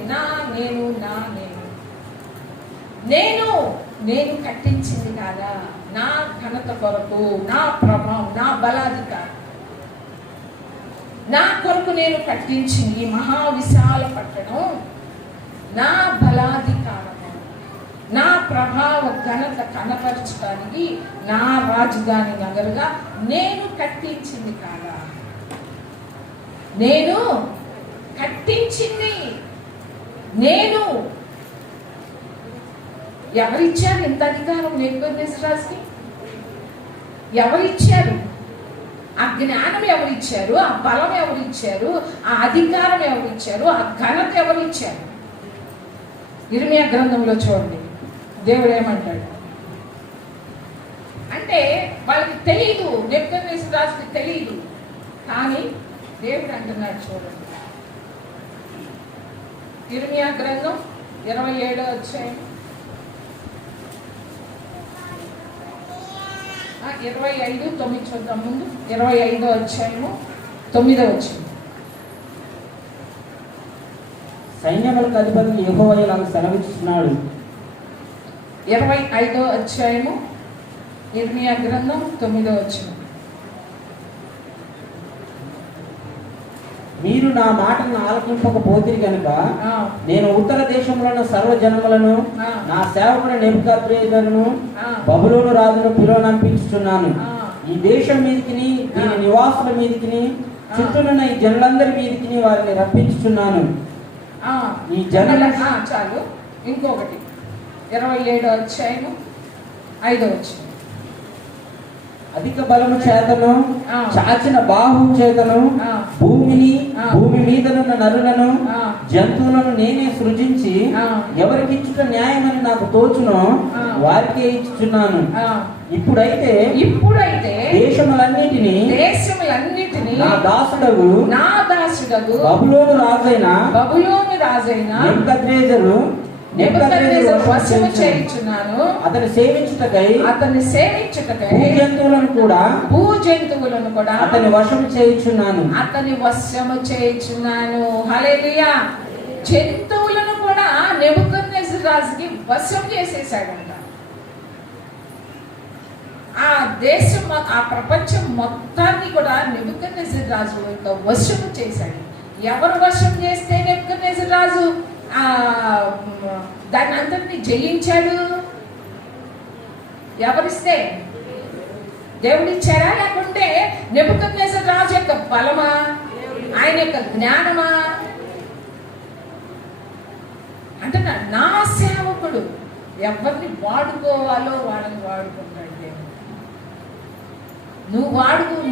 నేను కట్టించింది కాదా, నా ఘనత కొరకు, నా ప్రభావం, నా బలాధికారం, నా కొరకు నేను కట్టించింది ఈ మహావిశాల పట్టణం, నా బలాధికారము, నా ప్రభావ ఘనత కనపరచడానికి నా రాజధాని నగరుగా నేను కట్టించింది కాదా. నేను కట్టించింది. నేను ఎవరిచ్చారు ఇంత అధికారం నెబుకద్నెజర్ రాజుకి? ఎవరిచ్చారు? ఆ జ్ఞానం ఎవరిచ్చారు? ఆ బలం ఎవరిచ్చారు? ఆ అధికారం ఎవరిచ్చారు? ఆ ఘనత ఎవరిచ్చారు? ఇర్మియా గ్రంథంలో చూడండి, దేవుడు ఏమంటాడు అంటే వాళ్ళకి తెలియదు, నెబుకద్నెజరు తెలియదు, కానీ దేవుడు అంటున్నాడు చూడండి. ఇర్మియా గ్రంథం 27వ అధ్యాయం 25:9 చూద్దాం. ముందు 25వ అధ్యాయము 9వ వచనం. సైన్యములకు అధిపతి యెహోవా ఇలా సెలవిస్తున్నాడు. 25వ అధ్యాయము ఇర్మియా గ్రంథం 9వ వచనం. మీరు నా మాటను ఆలకింపకపోతిరి గనుక నేను ఉత్తర దేశంలోని సర్వజనములను నా సేవకుడు నెబుకద్నెజరును బబులోను రాజును పిలువనంపించుచున్నాను. ఈ దేశం మీదికిని దీని నివాసుల మీదికిని చుట్టూనున్న ఈ జనులందరి మీదికిని వారిని రప్పించుచున్నాను. ఈ జనుల చాలు. ఇంకొకటి 27వ అధ్యాయము 5వ వచనం. అధిక బలము చేతను చాచిన బాహు చేతను భూమిని భూమి మీదనున్న నరులను జంతువులను నేనే సృజించి ఎవరికిచ్చుట న్యాయమని నాకు తోచునో వారికే ఇచ్చుచున్నాను. ఇప్పుడైతే దేశములన్నిటినీ నా దాసుడగు బబులోను రాజైన నెబుకద్నెజరు వశము చేయుచున్నాను. అతని సేవించుటకై భూజంతువులను కూడా అతని వశము చేయుచున్నాను. హల్లెలూయా. జంతువులను కూడా నెబుకద్నెజరు రాజుకి వశం చేసేసాడంట. ఆ దేశం, ఆ ప్రపంచం మొత్తాన్ని కూడా నెబుకద్నెజరు రాజు వశము చేశాడు. ఎవరు వశం చేస్తే నెబుకద్నెజరు రాజు దాన్ని అంతటిని జయించాడు? ఎవరిస్తే? దేవుడిచ్చారా? లేకుంటే నెబుకద్నెజరు రాజు యొక్క బలమా, ఆయన యొక్క జ్ఞానమా? అంటే నా సేవకుడు ఎవరిని వాడుకోవాలో వాళ్ళని వాడుకుంటాడు దేవుడు. నువ్వు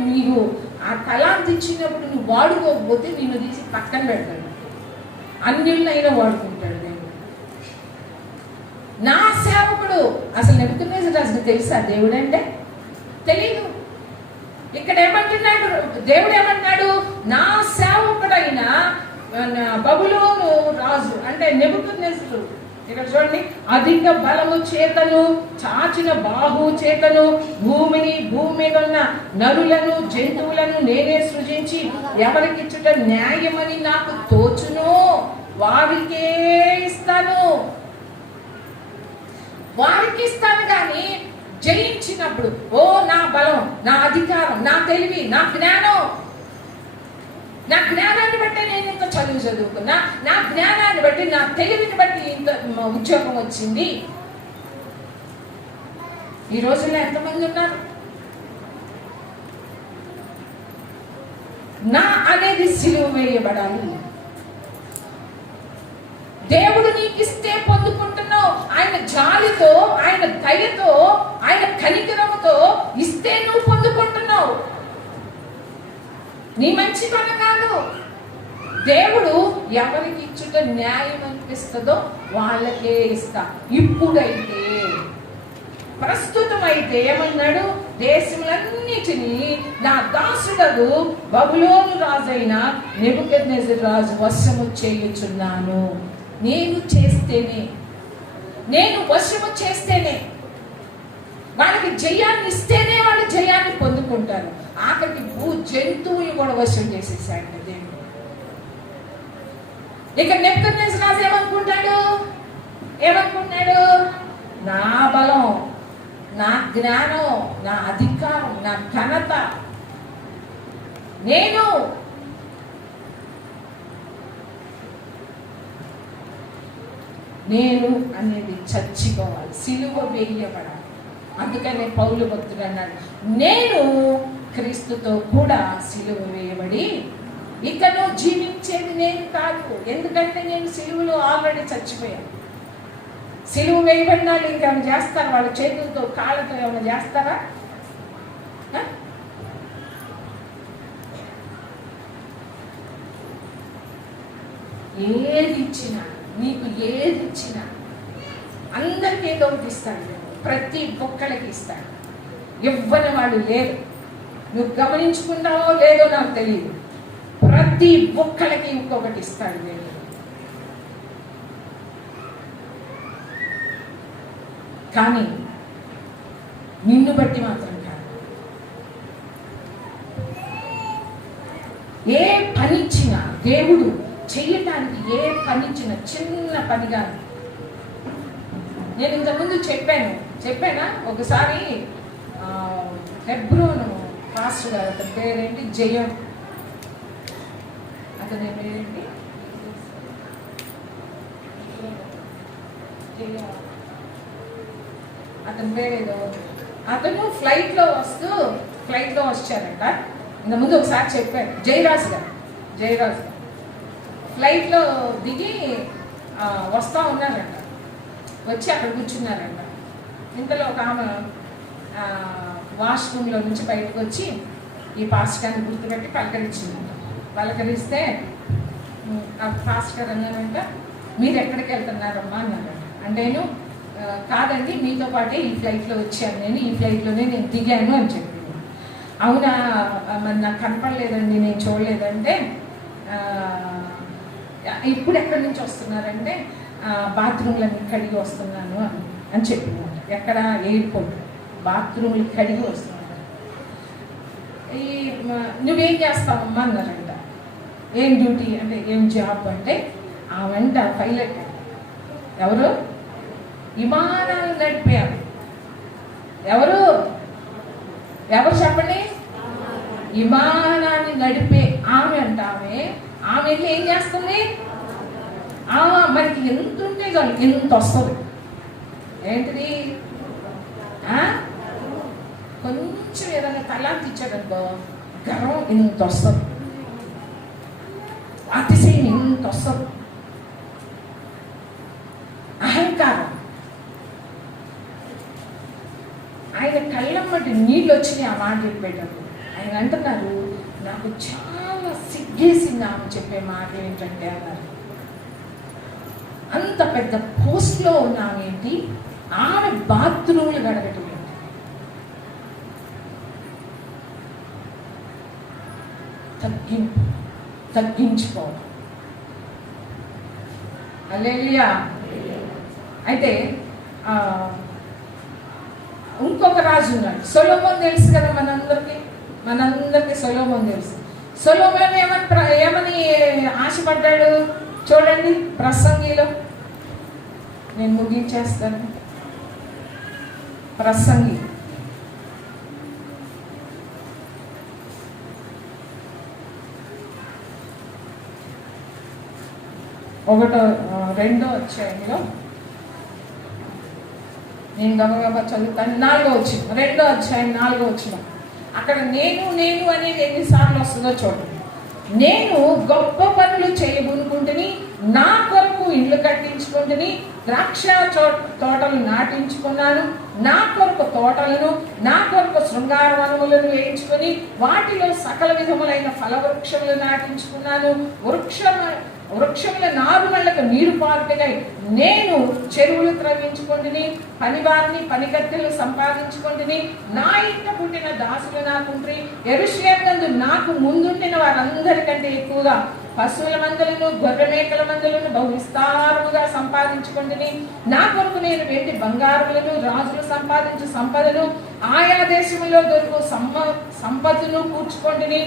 నీకు ఆ తలాంతి ఇచ్చినప్పుడు నువ్వు వాడుకోకపోతే నిన్ను తీసి పక్కన పెడతాడు. అన్యులైనా వాడుకుంటాడు దేవుడు. నా సేవకుడు. అసలు నెబుకద్నెజరు రాజుకు తెలుసా దేవుడు అంటే? తెలీదు. ఇక్కడ ఏమంటున్నాడు దేవుడు? ఏమంటున్నాడు? నా సేవకుడైన బబులోను రాజు అంటే నెబుకద్నెజరు. ఇక్కడ చూడండి, అధిక బలము చేతను చాచిన బాహు చేతను భూమిని భూమి మీద ఉన్న నరులను జంతువులను నేనే సృజించి ఎవరికిచ్చుట న్యాయమని నాకు తోచును వారికే ఇస్తాను. వారికి ఇస్తాను. కానీ జయించినప్పుడు నా బలం, నా అధికారం, నా తెలివి, నా జ్ఞానాన్ని బట్టి నేను ఇంత చదువుకున్నా, నా జ్ఞానాన్ని బట్టి, నా తెలివిని బట్టి ఇంత ఉద్యోగం వచ్చింది. ఈ రోజుల్లో ఎంతమంది ఉన్నారు? నా అనేది సిలువ వేయబడాలి. దేవుడు నీకు ఇస్తే పొందుకుంటున్నావు. ఆయన జాలితో, ఆయన దయతో, ఆయన కనికరముతో ఇస్తే నువ్వు పొందుకుంటున్నావు. నీ మంచి పని కాదు. దేవుడు ఎవరికి ఇచ్చుట న్యాయం అనిపిస్తుందో వాళ్ళకే ఇస్తా. ఇప్పుడైతే, ప్రస్తుతం అయితే ఏమన్నాడు? దేశములన్నిటినీ నా దాసుడగు బబులోను రాజైన నెబుకద్నెజరు రాజు వశము చేయుచున్నాను. నేను వశము చేస్తేనే, వాళ్ళకి జయాన్ని ఇస్తేనే వాళ్ళు జయాన్ని పొందుకుంటారు. ఆఖరికి జంతువులు కూడా వశం చేసేసాడు దేవుడు. ఇక నెబుకద్నెజరు రాజు ఏమనుకుంటాడు? నా బలం, నా జ్ఞానం, నా అధికారం, నా ఘనత, నేను అనేది చచ్చిపోవాలి, సిలువ వేయబడాలి. అందుకనే పౌలు భక్తుడు అన్నాడు, నేను క్రీస్తుతో కూడా సిలువ వేయబడి ఇక నువ్వు జీవించేది నేను కాదు. ఎందుకంటే నేను సిలువలో ఆల్రెడీ చచ్చిపోయాను. సిలువ వేయబడిన వాళ్ళు ఇంకేమైనా చేస్తారా? వాళ్ళ చేతులతో కాళ్ళతో ఏమైనా చేస్తారా? ఏది ఇచ్చినా, నీకు ఏది ఇచ్చినా అందరికీ ఏదో ఒకటి ఇస్తాడు. ప్రతి ఒక్కళ్ళకి ఇస్తాడు. ఇవ్వని వాళ్ళు లేరు. నువ్వు గమనించుకున్నావో లేదో నాకు తెలియదు. ప్రతి ఒక్కళ్ళకి ఇంకొకటి ఇస్తాడు దేవుడు. కానీ నిన్ను బట్టి మాత్రం కాదు. ఏ పని ఇచ్చినా దేవుడు చెయ్యటానికి, ఏ పని ఇచ్చినా చిన్న పనిగా. నేను ఇంతకుముందు చెప్పానా ఒకసారి హెబ్రోను పాస్టర్ గారు, అతని పేరేంటి, జయం, అతని పేరేంటి, అతని పేరేదో, అతను ఫ్లైట్లో వచ్చారంట. ఇంతకుముందు ఒకసారి చెప్పాను. జయరాజు గారు ఫ్లైట్లో దిగి వస్తూ ఉన్నారంట. వచ్చి అక్కడ కూర్చున్నారంట. ఇంతలో ఒక ఆమె వాష్రూమ్లో నుంచి బయటకు వచ్చి ఈ పాస్టర్ని గుర్తుపెట్టి పలకరించిందంట. పలకరిస్తే ఆ పాస్టర్ అన్నారంట, మీరు ఎక్కడికి వెళ్తున్నారమ్మా అన్నారంట. అంటేను కాదండి, మీతో పాటే ఈ ఫ్లైట్లో వచ్చాను, నేను ఈ ఫ్లైట్లోనే నేను దిగాను అని చెప్పింది. అవునా, మరి నాకు కనపడలేదండి, నేను చూడలేదంటే, ఇప్పుడు ఎక్కడి నుంచి వస్తున్నారంటే బాత్రూమ్లన్నీ కడిగి వస్తున్నాను అని చెప్పింది. ఎక్కడ, ఎయిర్పోర్ట్ బాత్రూమ్లు కడిగి వస్తున్నాను. నువ్వేం చేస్తావమ్మా అన్నారంట. ఏం డ్యూటీ అంటే, ఏం జాబ్ అంటే, ఆ వెంట పైలట్. ఎవరు? విమానాలు నడిపారు. ఎవరు చెప్పండి? విమానాన్ని నడిపే ఆమె అంట. ఆమె వెళ్ళి ఏం చేస్తుంది? మనకి ఎంత ఉంటే చాలు, ఎంత వస్తుంది. ఏంటిది? కొంచెం ఏదైనా తలాంతి ఇచ్చాడనుకో, గర్వం ఇంత వస్తుంది, అతిశయం ఇంత వస్తుంది, అహంకారం. ఆయన కళ్ళమ్మటి నీళ్ళు వచ్చినాయి ఆ మాట చెప్పేటప్పుడు. ఆయన అంటున్నారు, నాకు చాలా సిగ్గేసింది ఆమె చెప్పే మాటలు ఏంటంటే అన్నారు. అంత పెద్ద పోస్ట్లో ఉన్నామేంటి, ఆమె బాత్రూమ్లు గడగటం ఏంటి? తగ్గించుకోవడం. హల్లెలూయా. అయితే ఇంకొక రాజు ఉన్నాడు, సొలొమోన్. తెలుసు కదా మనందరికి సొలొమోన్ తెలుసు. సొలొమోన్ ఏమని ఆశపడ్డాడు చూడండి ప్రసంగిలో. నేను ముగించేస్తాను. ప్రసంగి 1-2 అధ్యాయంలో నేను గబగబా చదువుతాను. 4వ వచనం, 2వ అధ్యాయం 4వ వచనం. అక్కడ నేను అనేది ఎన్నిసార్లు వస్తుందో చూడండి. నేను గొప్ప పనులు చేయబునుకుంటుని, నా కొరకు ఇళ్ళు కట్టించుకుంటుని, ద్రాక్ష తోటలు నాటించుకున్నాను, నా కొరకు తోటలను, నా కొరకు శృంగార వనములను వేయించుకొని వాటిలో సకల విధములైన ఫలవృక్షములు నాటించుకున్నాను. వృక్షముల నారుమళ్లకు నీరు పారుటకై నేను చెరువులు త్రవ్వించుకుంటుని, పనివారిని పనికత్తెలు సంపాదించుకుంటుని, నా ఇంట పుట్టిన దాసులు నాకుండ్రి. యెరూషలేమునందు నాకు ముందుండిన వారందరికంటే ఎక్కువగా పశువుల మందలను, గొర్రె మేకల మందలను బహు విస్తారముగా సంపాదించుకుంటుని, నా కొరకు నేను వెండి బంగారములను, రాజులు సంపాదించు సంపదను, ఆయా దేశంలో దొరుకు సంపదను కూర్చుకుంటుని,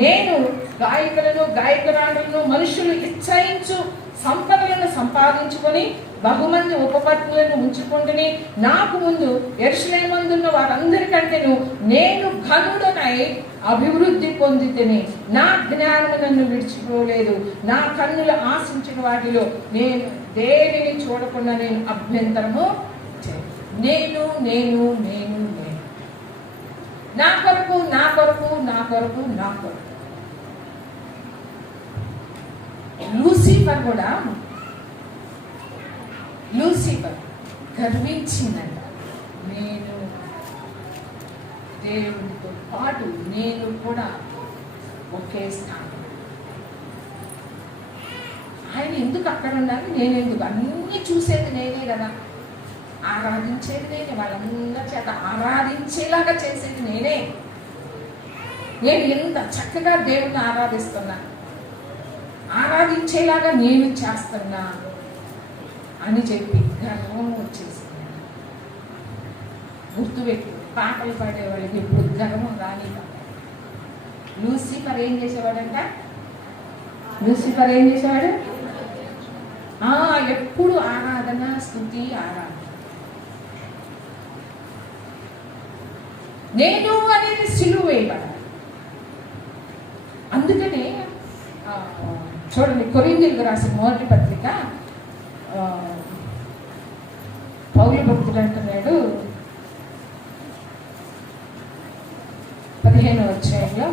నేను గాయకులను, గాయకురాండ్రులను, మనుషులు ఇచ్చయించు సంపదలను సంపాదించుకొని బహుమంది ఉపపత్నులను ఉంచుకుంటుని, నాకు ముందు యెరూషలేమునందున్న వారందరికంటేను నేను ఘనుడనై అభివృద్ధి పొందితిని. నా జ్ఞానము నన్ను విడిచిపోలేదు. నా కన్నులు ఆశించిన వాటిలో నేను దేనిని చూడకుండా నేను అభ్యంతరము నేను నేను నేను నేను నా కొరకు నా కొరకు నా కొరకు నా కొరకు. లూసిఫర్ గర్వించిందంట. నేను దేవునితో పాటు నేను కూడా ఒకే స్థానం. ఆయన ఎందుకు అక్కడ ఉండాలి, నేను ఎందుకు, అన్నీ చూసేది నేనే కదా, ఆరాధించేది నేనే, వాళ్ళందరి చేత ఆరాధించేలాగా చేసేది నేనే, నేను ఎంత చక్కగా దేవుణ్ణి ఆరాధిస్తున్నా, ఆరాధించేలాగా నేను చేస్తున్నా అని చెప్పి గర్వం వచ్చేసింది. గుర్తుపెట్టు, పాటలు పాడేవాళ్ళకి ఇప్పుడు గర్వం రాని. లూసిఫర్ ఏం చేసేవాడంట, లూసిఫర్ ఏం చేసేవాడు, ఎప్పుడు ఆరాధన, స్తుతి, ఆరాధన. నేను అనేది సిలువ వేయబడాలి. అందుకనే చూడండి, కొరింథీయులకు రాసిన మొదటి పత్రిక పౌలు భక్తుడు అంటున్నాడు 15వ అధ్యాయంలో,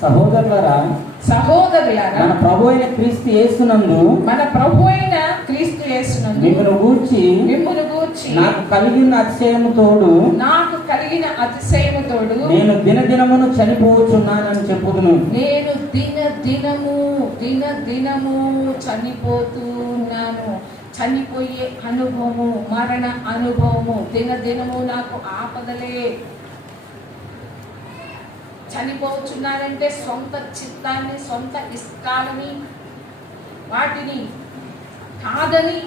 సహోదరులారా మన ప్రభు అయిన క్రీస్తు యేసునందు మిమ్మును గూర్చి నాకు కలిగిన అతిశయము తోడు నేను దినదినమును చనిపోతున్నానని చెప్పుదును. నేను దినదినము చనిపోతున్నాను. చనిపోయే అనుభవము, మరణ అనుభవము, దినదినము నాకు ఆపదలే. చనిపోతున్నానంటే సొంత చిత్తాన్ని, సొంత ఇష్టాలని, వాటిని కాదని,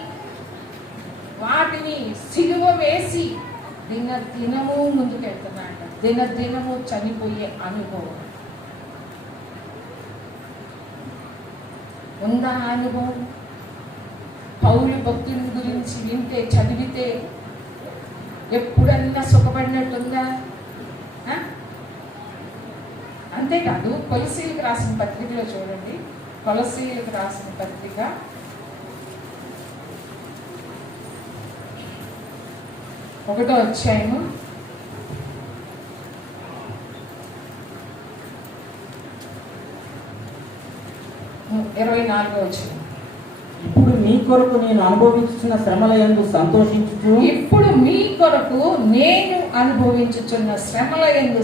వాటిని సిలువ వేసి దినదినము ముందుకెళ్తున్నాడు. దినదినము చనిపోయే అనుభవం ఉందా? అనుభవం పౌలు భక్తుని గురించి వింటే, చదివితే ఎప్పుడన్నా సుఖపడినట్టుందా? అంతేకాదు, కొలసీలకు రాసిన పత్రికలో చూడండి, కొలసీలకు రాసిన పత్రిక 1వ అధ్యాయము 24వ వచనం. ఇప్పుడు మీ కొరకు నేను అనుభవించుచున్న శ్రమల యందు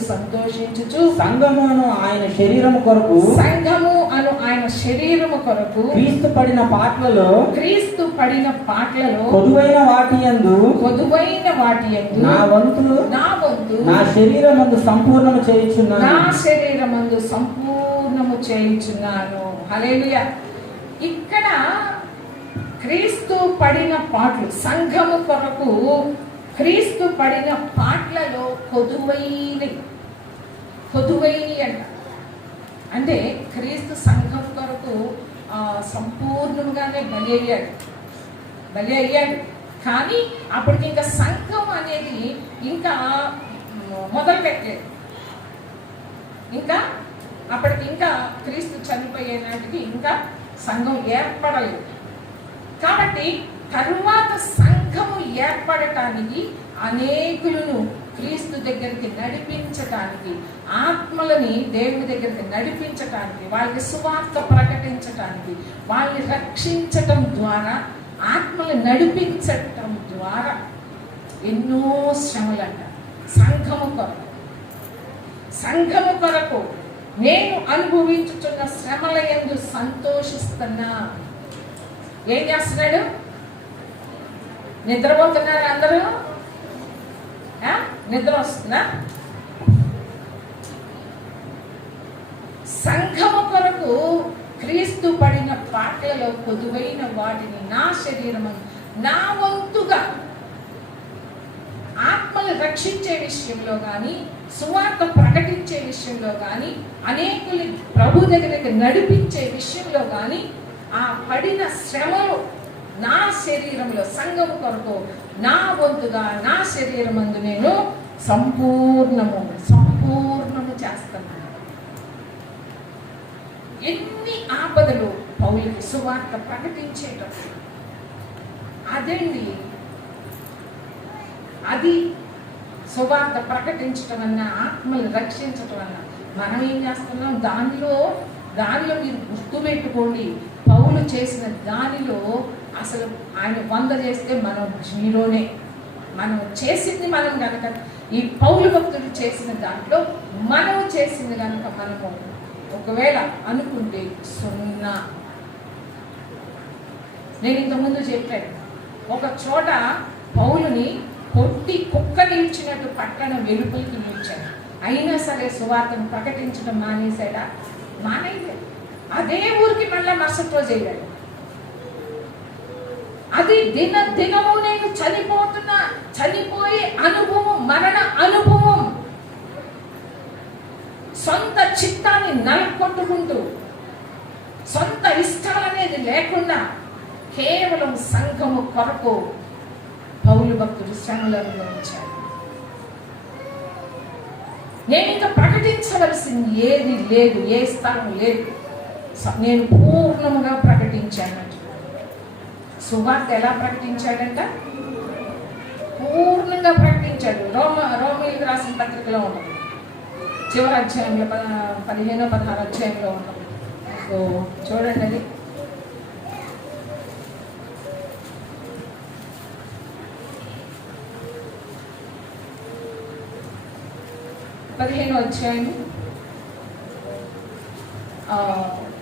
సంతోషించుచు సంఘము అను ఆయన శరీరము కొరకు క్రీస్తు పడిన పాటలలో కొదువైన వాటి యందు నా వంతు నా శరీరమందు సంపూర్ణము చేయుచున్నాను. హల్లెలూయా. ఇక్కడ క్రీస్తు పడిన పాటలు, సంఘము కొరకు క్రీస్తు పడిన పాటలలో కొదువైనవి అంట. అంటే క్రీస్తు సంఘం కొరకు సంపూర్ణంగానే బలి అయ్యాడు. కానీ అప్పటికి ఇంకా సంఘం అనేది ఇంకా మొదలు పెట్టలేదు. అప్పటికి క్రీస్తు చనిపోయే నాటికి ఇంకా సంఘం ఏర్పడలేదు. కాబట్టి తరువాత సంఘము ఏర్పడటానికి, అనేకులను క్రీస్తు దగ్గరికి నడిపించటానికి, ఆత్మలని దేవుని దగ్గరికి నడిపించటానికి, వాళ్ళకి సువార్త ప్రకటించటానికి, వాళ్ళని రక్షించటం ద్వారా, ఆత్మలను నడిపించటం ద్వారా ఎన్నో శ్రమలంట. సంఘము కొరకు నేను అనుభవించుతున్న శ్రమల యందు సంతోషిస్తున్నా. ఏం చేస్తున్నాడు? నిద్రపోతున్నారు అందరూ? నిద్ర వస్తుందా? సంఘము కొరకు క్రీస్తు పడిన పాటలలో కొదువైన వాటిని నా శరీరము, నా వంతుగా ఆత్మలు రక్షించే విషయంలో కానీ, సువార్త ప్రకటించే విషయంలో కానీ, అనేకులు ప్రభు దగ్గరికి నడిపించే విషయంలో కానీ, ఆ పడిన శ్రమలు నా శరీరంలో, సంఘము కొరకు నా వంతుగా నా శరీరమందు నేను సంపూర్ణము చేస్తున్నాను. ఎన్ని ఆపదలు పౌలుకి సువార్త ప్రకటించేటప్పుడు. అది సువార్త ప్రకటించటం వల్ల, ఆత్మలు రక్షించటం వల్ల మనం ఏం చేస్తున్నాం? దానిలో మీరు గుర్తుపెట్టుకోండి, పౌలు చేసిన దానిలో అసలు ఆయన 100 చేస్తే మనం 0నే. మనం చేసింది మనం కనుక ఈ పౌలు భక్తుడు చేసిన దాంట్లో మనం చేసింది కనుక మనము ఒకవేళ అనుకుంటే 0. నేను ఇంతకుముందు చెప్పాను, ఒక చోట పౌలుని కొట్టి కుక్కని ఇచ్చినట్టు పట్టణ వెలుపలికి నిలిచాడు. అయినా సరే సువార్తను ప్రకటించడం మానేశాడా? మానేయలేదు. అదే ఊరికి మళ్ళా మరుసటి రోజు అయ్యాడు. అది దినము నేను చనిపోయే అనుభవం, మరణ అనుభవం. సొంత చిత్తాన్ని నలుకొట్టుకుంటూ, సొంత ఇష్టాలనేది లేకుండా కేవలం సంఘము కొరకు పౌలు భక్తుడు శ్రమలను అనుభవించాడు. నేను ఇంకా ప్రకటించవలసింది ఏది లేదు, ఏ స్థలం లేదు. నేను పూర్ణముగా ప్రకటించానంట. సువార్త ఎలా ప్రకటించాడంట? పూర్ణంగా ప్రకటించాడు. రోమీయులకు రాసిన పత్రికలో ఉన్నది, చివరి అధ్యాయంలో 15, 16 అధ్యాయంలో ఉన్నది. సో చూడండి, అది అధ్యాయం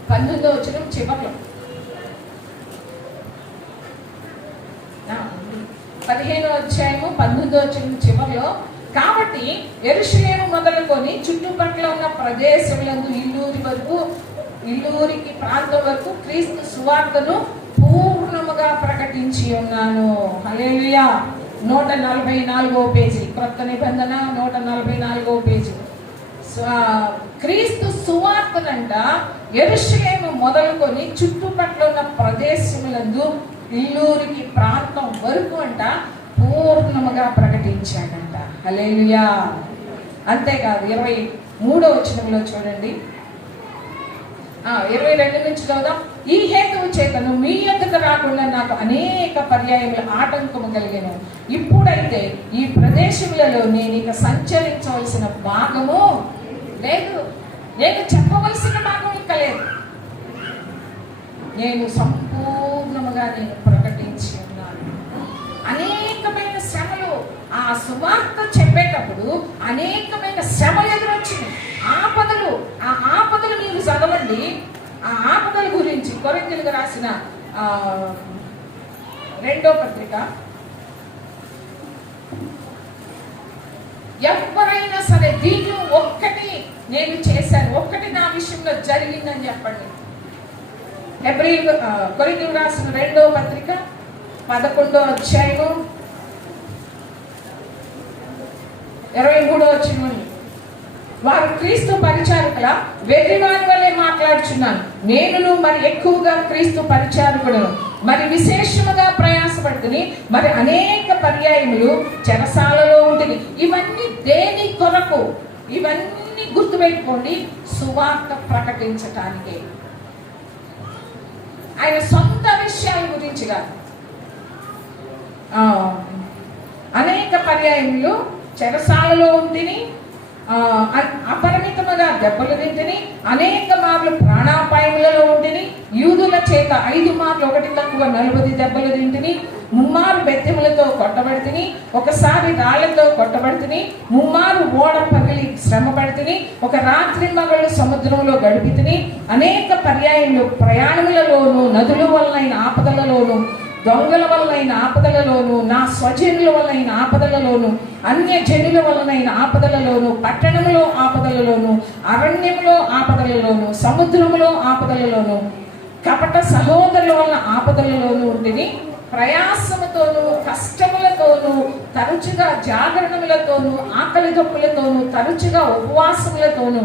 19వ వచనం చివర్లో, 15వ అధ్యాయము 19వ వచనం చివర్లో, కాబట్టి యెరూషలేము మొదలుకొని చుట్టుపక్కల ఉన్న ప్రదేశములందు ఇల్లూరికి ప్రాంతం వరకు క్రీస్తు సువార్తను పూర్ణముగా ప్రకటించి ఉన్నాను. హల్లెలూయా. 144వ పేజీ, క్రొత్త నిబంధన 144వ పేజీ. క్రీస్తు సువార్తనంట యెరూషలేము మొదలుకొని చుట్టుపక్కల ఉన్న ప్రదేశములందు ఇల్లూరికి ప్రాంతం వరకు అంట పూర్ణముగా ప్రకటించాడంట. హల్లెలూయా. అంతేకాదు 23వ వచనంలో చూడండి, 22 నుంచి చదువుదాం. ఈ హేతువు చేతను మీ యొద్దకు రాకుండా నాకు అనేక పర్యాయములు ఆటంకము కలిగెను. ఇప్పుడైతే ఈ ప్రదేశములలో నేను ఇక సంచరించవలసిన భాగము లేదు, నేను చెప్పవలసిన భాగం ఇంకా లేదు. నేను సంపూర్ణముగా నేను ప్రకటించి ఉన్నాను. అనేకమైన శ్రమలు, ఆ సువార్త చెప్పేటప్పుడు అనేకమైన శ్రమలు ఎదురొచ్చింది, ఆపదలు. ఆ ఆపదలు మీరు చదవండి. ఆ ఆపదల గురించి కొరింథీయులకు రాసిన 2వ పత్రిక, ఎవరైనా సరే దీంట్లో ఒక్కటి నేను చేశాను, ఒక్కటి నా విషయంలో జరిగిందని చెప్పండి. కొరింథీయులకు రాసిన 2వ పత్రిక 11వ అధ్యాయము 23వ వచనం, వారు క్రీస్తు పరిచారకుల వెర్రివాని వలె మాట్లాడుచున్నాను, నేనును మరి ఎక్కువగా క్రీస్తు పరిచారకుడును, మరి విశేషముగా ప్రయాసపడుతుని, మరి అనేక పర్యాయములు చెరసాలలో ఉంటుంది. ఇవన్నీ దేని కొరకు? ఇవన్నీ గుర్తుపెట్టుకోండి, సువార్త ప్రకటించటానికే. ఆయన సొంత విషయాల గురించి కాదు. అనేక పర్యాయములు చెరసాలలో ఉంటుంది, అపరిమితముగా దెబ్బలు తింటిని, అనేక మార్లు ప్రాణాపాయములలో ఉంటిని, యూదుల చేత 5 మార్లు 1 తక్కువ 40 దెబ్బలు తింటిని, 3 మార్లు బెత్తెములతో కొట్టబడితిని, ఒకసారి రాళ్లతో కొట్టబడితిని, 3 మార్లు ఓడ పగిలి శ్రమ పడితిని, ఒక రాత్రి మగళ్ళు సముద్రంలో గడిపితిని, అనేక పర్యాయములు ప్రయాణములలోను, నదుల వలనైన ఆపదలలోను, దొంగల వలనైన ఆపదలలోను, నా స్వజనుల వలనైన ఆపదలలోను, అన్య జనుల వలనైన ఆపదలలోను, పట్టణములో ఆపదలలోను, అరణ్యములో ఆపదలలోను, సముద్రములో ఆపదలలోను, కపట సహోదరుల వలన ఆపదలలోను ఉంటిని. ప్రయాసముతోను, కష్టములతోను, తరచుగా జాగరణములతోను, ఆకలి దప్పులతోను, తరచుగా ఉపవాసములతోను,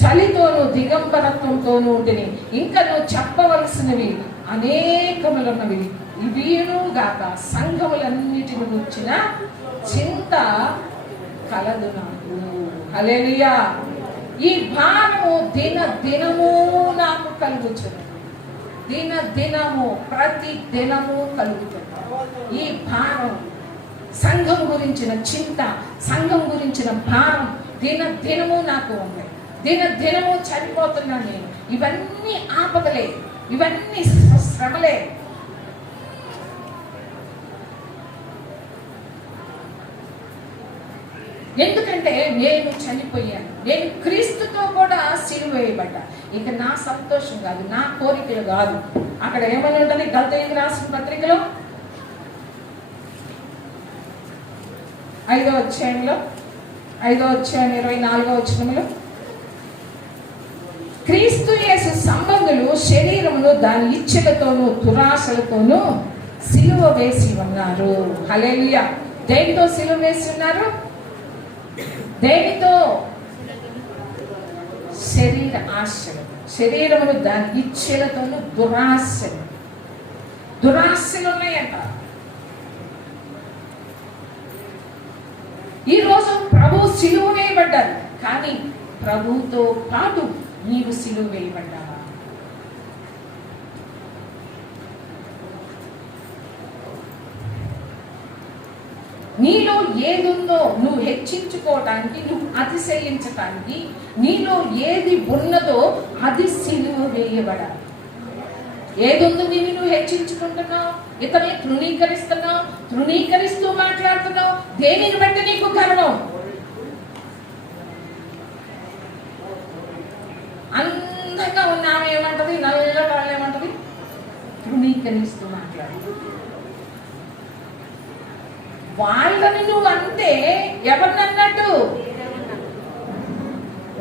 చలితోను, దిగంబరత్వంతోను ఉంటిని. ఇంకా నువ్వు చెప్పవలసినవి అనేకములున్నవి. ఇవిను గాక సంఘములన్నిటిని గురించిన చింత కలదు నాకు. హల్లెలూయా. ఈ భారము దినము నాకు కలుగుతుంది. దినము, ప్రతి దినము కలుగుతుంది. ఈ భారం, సంఘం గురించిన చింత, సంఘం గురించిన భారం దినము నాకు ఉంది. దినము చనిపోతున్నాను నేను. ఇవన్నీ ఆపదలే, ఇవన్నీ శ్రమలే. ఎందుకంటే నేను చనిపోయాను, నేను క్రీస్తుతో కూడా సిలువ వేయబడ్డా. ఇక నా సంతోషం కాదు, నా కోరికలు కాదు. అక్కడ ఏమని ఉంటుంది గలతీయులకు రాసిన పత్రికలో 5వ అధ్యాయంలో 24వ వచనంలో, క్రీస్తు యేసు సంబంధులు శరీరమును దాని ఇచ్చలతోనూ దురాశలతోనూ సిలువ వేసి ఉన్నారు. హల్లెలూయా. దేనితో సిలువ వేసి ఉన్నారు? దేనితో? శరీర ఆశలు, శరీరమును దాని ఇచ్చలతోనూ దురాశలు ఉన్నాయంట. ఈరోజు ప్రభు సిలువ వేయబడ్డారు, కానీ ప్రభుతో పాటు నీవు సిలువ వేయబడ్డావా? నీలో ఏదుందో నువ్వు హెచ్చించుకోవటానికి, నువ్వు అతిశయించటానికి, నీలో ఏది ఉన్నదో అది సిలువ వేయబడాలి. ఏదుందో దీన్ని నువ్వు హెచ్చించుకుంటున్నావు, ఇతరులు తృణీకరిస్తూ మాట్లాడుతున్నావు. దేనిని బట్టి నీకు గర్వం? అందంగా ఉన్నాము ఏమంటది, నల్ల వాళ్ళు ఏమంటది, తృణీకరిస్తూ మాట్లాడు. వాళ్ళని నువ్వు అంటే ఎవరినన్నట్టు?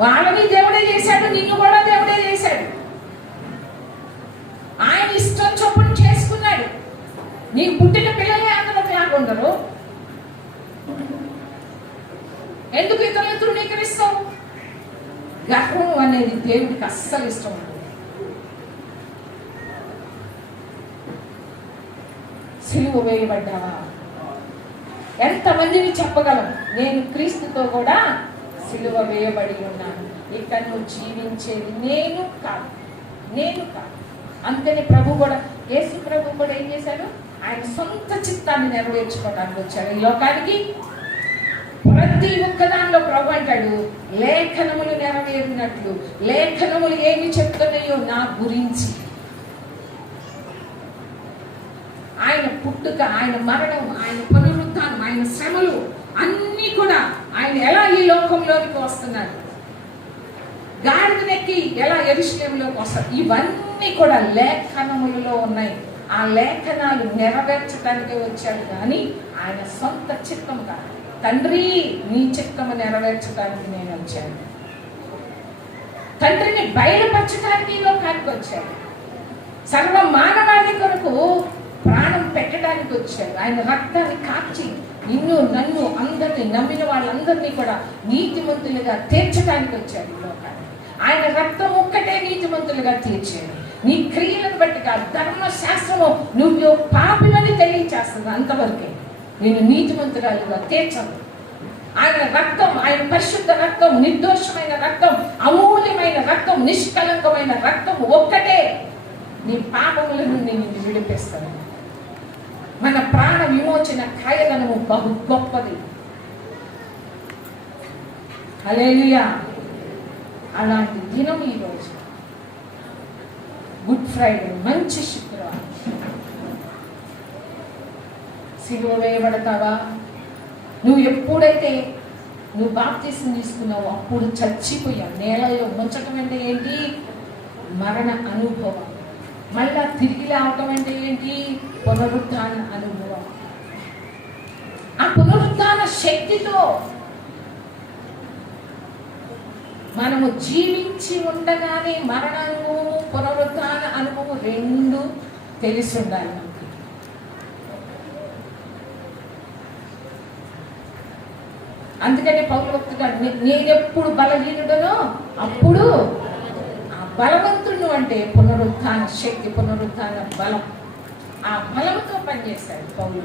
వాళ్ళని దేవుడే చేశాడు, నిన్ను కూడా దేవుడే చేశాడు. ఆయన ఇష్టం చొప్పున చేసుకున్నాడు. నీకు పుట్టిన పిల్లలే అందరూ ఒకలాగా ఉండరు. ఎందుకు ఇతరులు తృణీకరిస్తావు? గర్వం అనేది దేవుడికి అస్సలు ఇష్టం ఉండదు. సిలువ వేయబడ్డావా? ఎంతమందిని చెప్పగలం నేను క్రీస్తుతో కూడా సిలువ వేయబడి ఉన్నాను, ఇక నువ్వు జీవించేది నేను కాదు. అందుకని ప్రభు కూడా, యేసు ప్రభు కూడా ఏం చేశాడు? ఆయన సొంత చిత్తాన్ని నెరవేర్చుకోవడానికి వచ్చాడు ఈ లోకానికి. ప్రతి ఒక్కదానిలో ప్రభు అంటాడు, లేఖనములు నెరవేరినట్లు. లేఖనములు ఏమి చెప్తున్నాయో నా గురించి, ఆయన పుట్టుక, ఆయన మరణం, ఆయన పునరుత్థానం, ఆయన శ్రమలు అన్నీ కూడా, ఆయన ఎలా ఈ లోకంలోనికి వస్తున్నాడు, గాడిదనెక్కి ఎలా యెరూషలేములోకి వస్తారు, ఇవన్నీ కూడా లేఖనములలో ఉన్నాయి. ఆ లేఖనాలు నెరవేర్చడానికి వచ్చాడు కానీ ఆయన సొంత చిత్తం కాదు. తండ్రి నీ చిత్తము నెరవేర్చడానికి నేను వచ్చాను. తండ్రిని బయలుపరచడానికి ఈ లోకానికి వచ్చాడు. సర్వ మానవాళి కొరకు ప్రాణం పెట్టడానికి వచ్చాడు. ఆయన రక్తాన్ని కాచి నిన్ను నన్ను అందరినీ నమ్మిన వాళ్ళందరినీ కూడా నీతిమంతులుగా తీర్చడానికి వచ్చాడు ఈ లోకాన్ని. ఆయన రక్తం ఒక్కటే నీతిమంతులుగా తీర్చాడు. నీ క్రియలను బట్టి కాదు, ధర్మశాస్త్రము నువ్వు పాపిలని తెలియచేస్తుంది, అంతవరకే నేను నీతిమంతురాలుగా తీర్చను. ఆయన రక్తం, ఆయన పరిశుద్ధ రక్తం, నిర్దోషమైన రక్తం, అమూల్యమైన రక్తం, నిష్కలంకమైన రక్తం ఒక్కటే నీ పాపముల నుండి నిన్ను విడిపిస్తాను. మన ప్రాణ విమోచన క్రయధనము బహు గొప్పది. హల్లెలూయా. అలాంటి దినం ఈరోజు గుడ్ ఫ్రైడే, మంచి శుక్రవారం. సిలువ వేయబడతావా? నువ్వు ఎప్పుడైతే నువ్వు బాప్తిసం తీసుకున్నావో అప్పుడు చచ్చిపోయావు. నేలలో ముంచటం అంటే ఏంటి? మరణ అనుభవం. మళ్ళా తిరిగి రావటం అంటే ఏంటి? పునరుత్థాన అనుభవం. ఆ పునరుత్థాన శక్తితో మనము జీవించి ఉండగానే మరణ అనుభవము, పునరుత్థాన అనుభవం రెండు తెలిసి ఉండాలి మనకి. అందుకనే పౌలు భక్తుడు, నేనెప్పుడు బలహీనుడనో అప్పుడు ఆ బలవంతుడు అంటే పునరుత్థాన శక్తి, పునరుత్థాన బలం, ఆ బలంతో పనిచేశాడు పౌలు.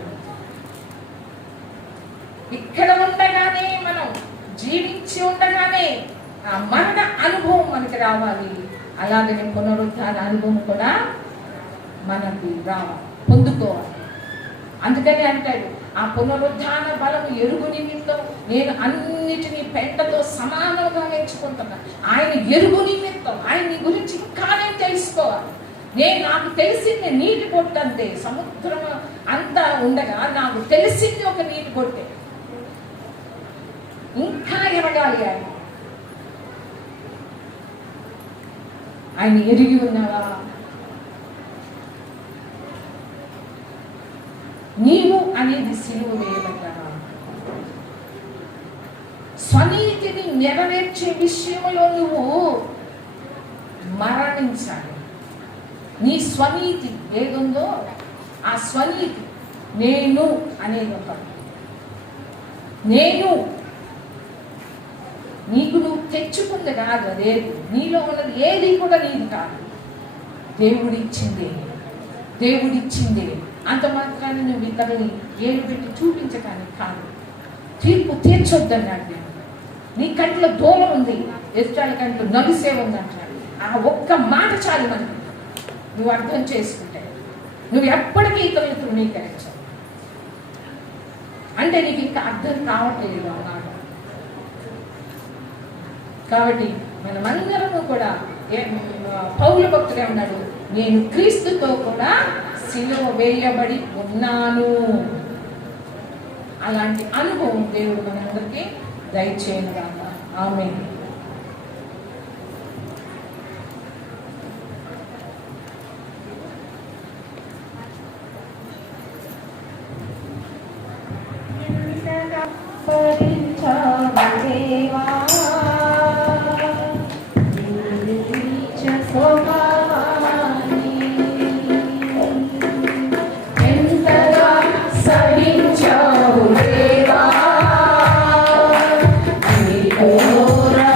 ఇక్కడ ఉండగానే, మనం జీవించి ఉండగానే ఆ మరణ అనుభవం మనకి రావాలి. అలాగనే పునరుత్థాన అనుభవం కూడా మనకి రావాలి, పొందుకోవాలి. అందుకని అంటాడు, ఆ పునరుద్ధాన బలం ఎరుగు నిమిత్తం నేను అన్నిటినీ పెంటతో సమానంగా ఎంచుకుంటున్నాను. ఆయన ఎరుగు నిమిత్తం, ఆయన గురించి ఇంకా నేను తెలుసుకోవాలి. నాకు తెలిసింది నీటి పొట్టు అంతే, సముద్రం అంతా ఉండగా నాకు తెలిసింది ఒక నీటి పొట్టే. ఇంకా ఎరగాలి ఆయన ఎరిగి ఉన్నావా? నీవు అనేది సిలువ వేయబడ్డావా? స్వనీతిని నెరవేర్చే విషయంలో నువ్వు మరణించాలి. నీ స్వనీతి ఏదుందో ఆ స్వనీతి నేను అనేది ఒక నేను నీకు నువ్వు తెచ్చుకుంది కాదు, అదేది నీలో ఉన్నది ఏది కూడా నీది కాదు, దేవుడిచ్చిందే. అంత మాత్రాన్ని నువ్వు ఇతరుని ఏలు పెట్టి చూపించడానికి కాదు. తీర్పు తీర్చొద్దన్నాడు నేను. నీ కంట్లో దూరం ఉంది, ఎదుటాని కంట్లో నలిసే ఉంది అంటాడు. ఆ ఒక్క మాట చాలు మనకి నువ్వు అర్థం చేసుకుంటే నువ్వు ఎప్పటికీ ఇతరులు తృణీకరించావు అంటే నీకు ఇంకా అర్థం కావట్లేదు అన్నాడు. కాబట్టి మనమందరము కూడా పౌలు భక్తుడే ఉన్నాడు, నేను క్రీస్తుతో కూడా సిలువ వేయబడి ఉన్నాను. అలాంటి అనుభవం దేవుడు మనందరికీ దయచేయను గాక. ఆమేన్. Oh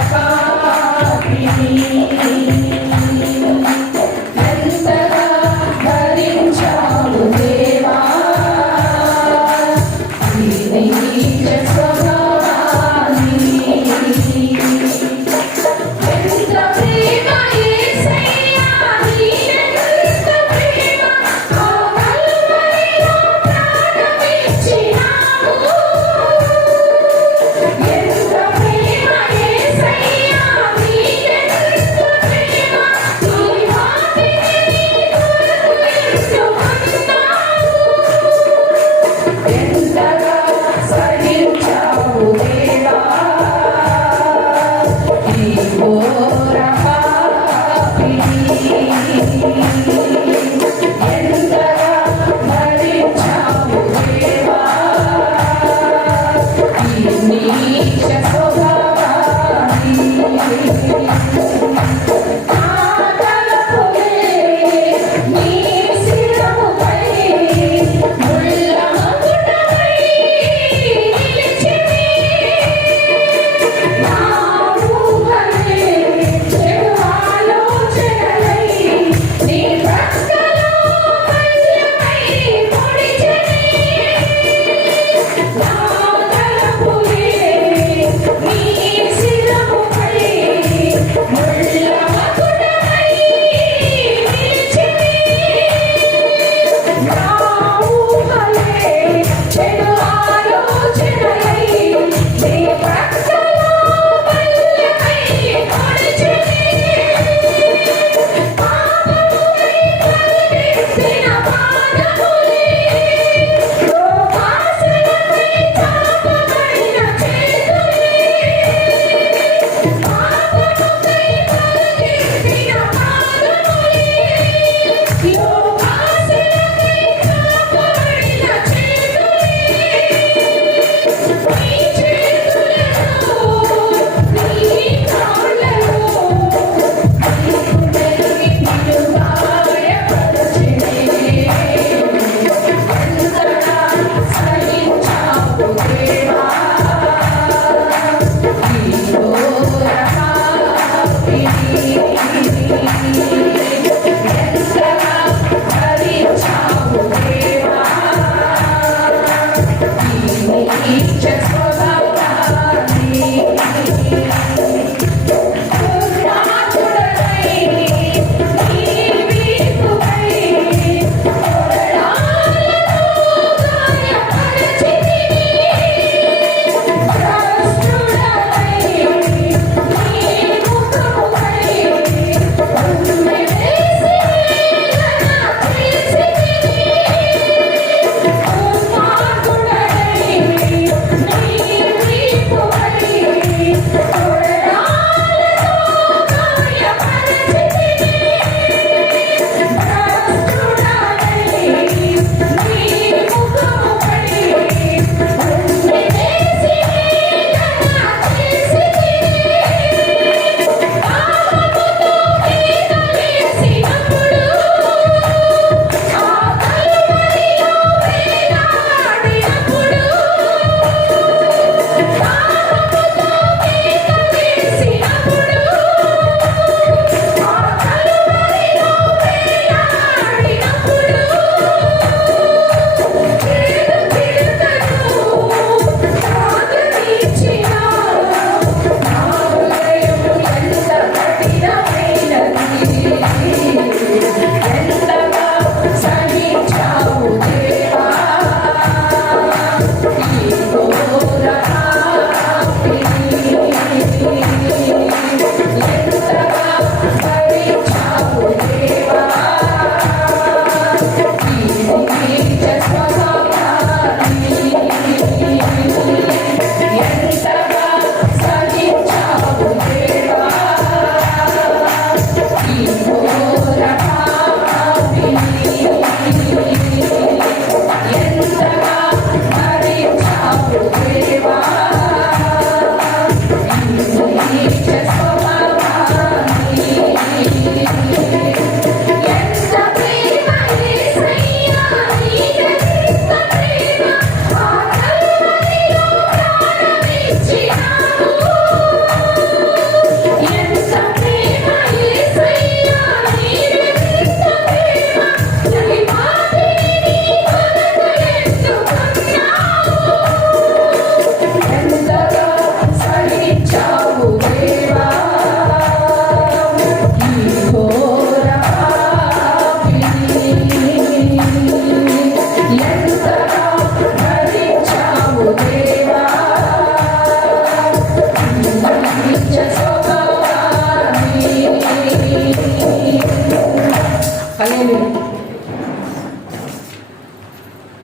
హల్లెలూయా.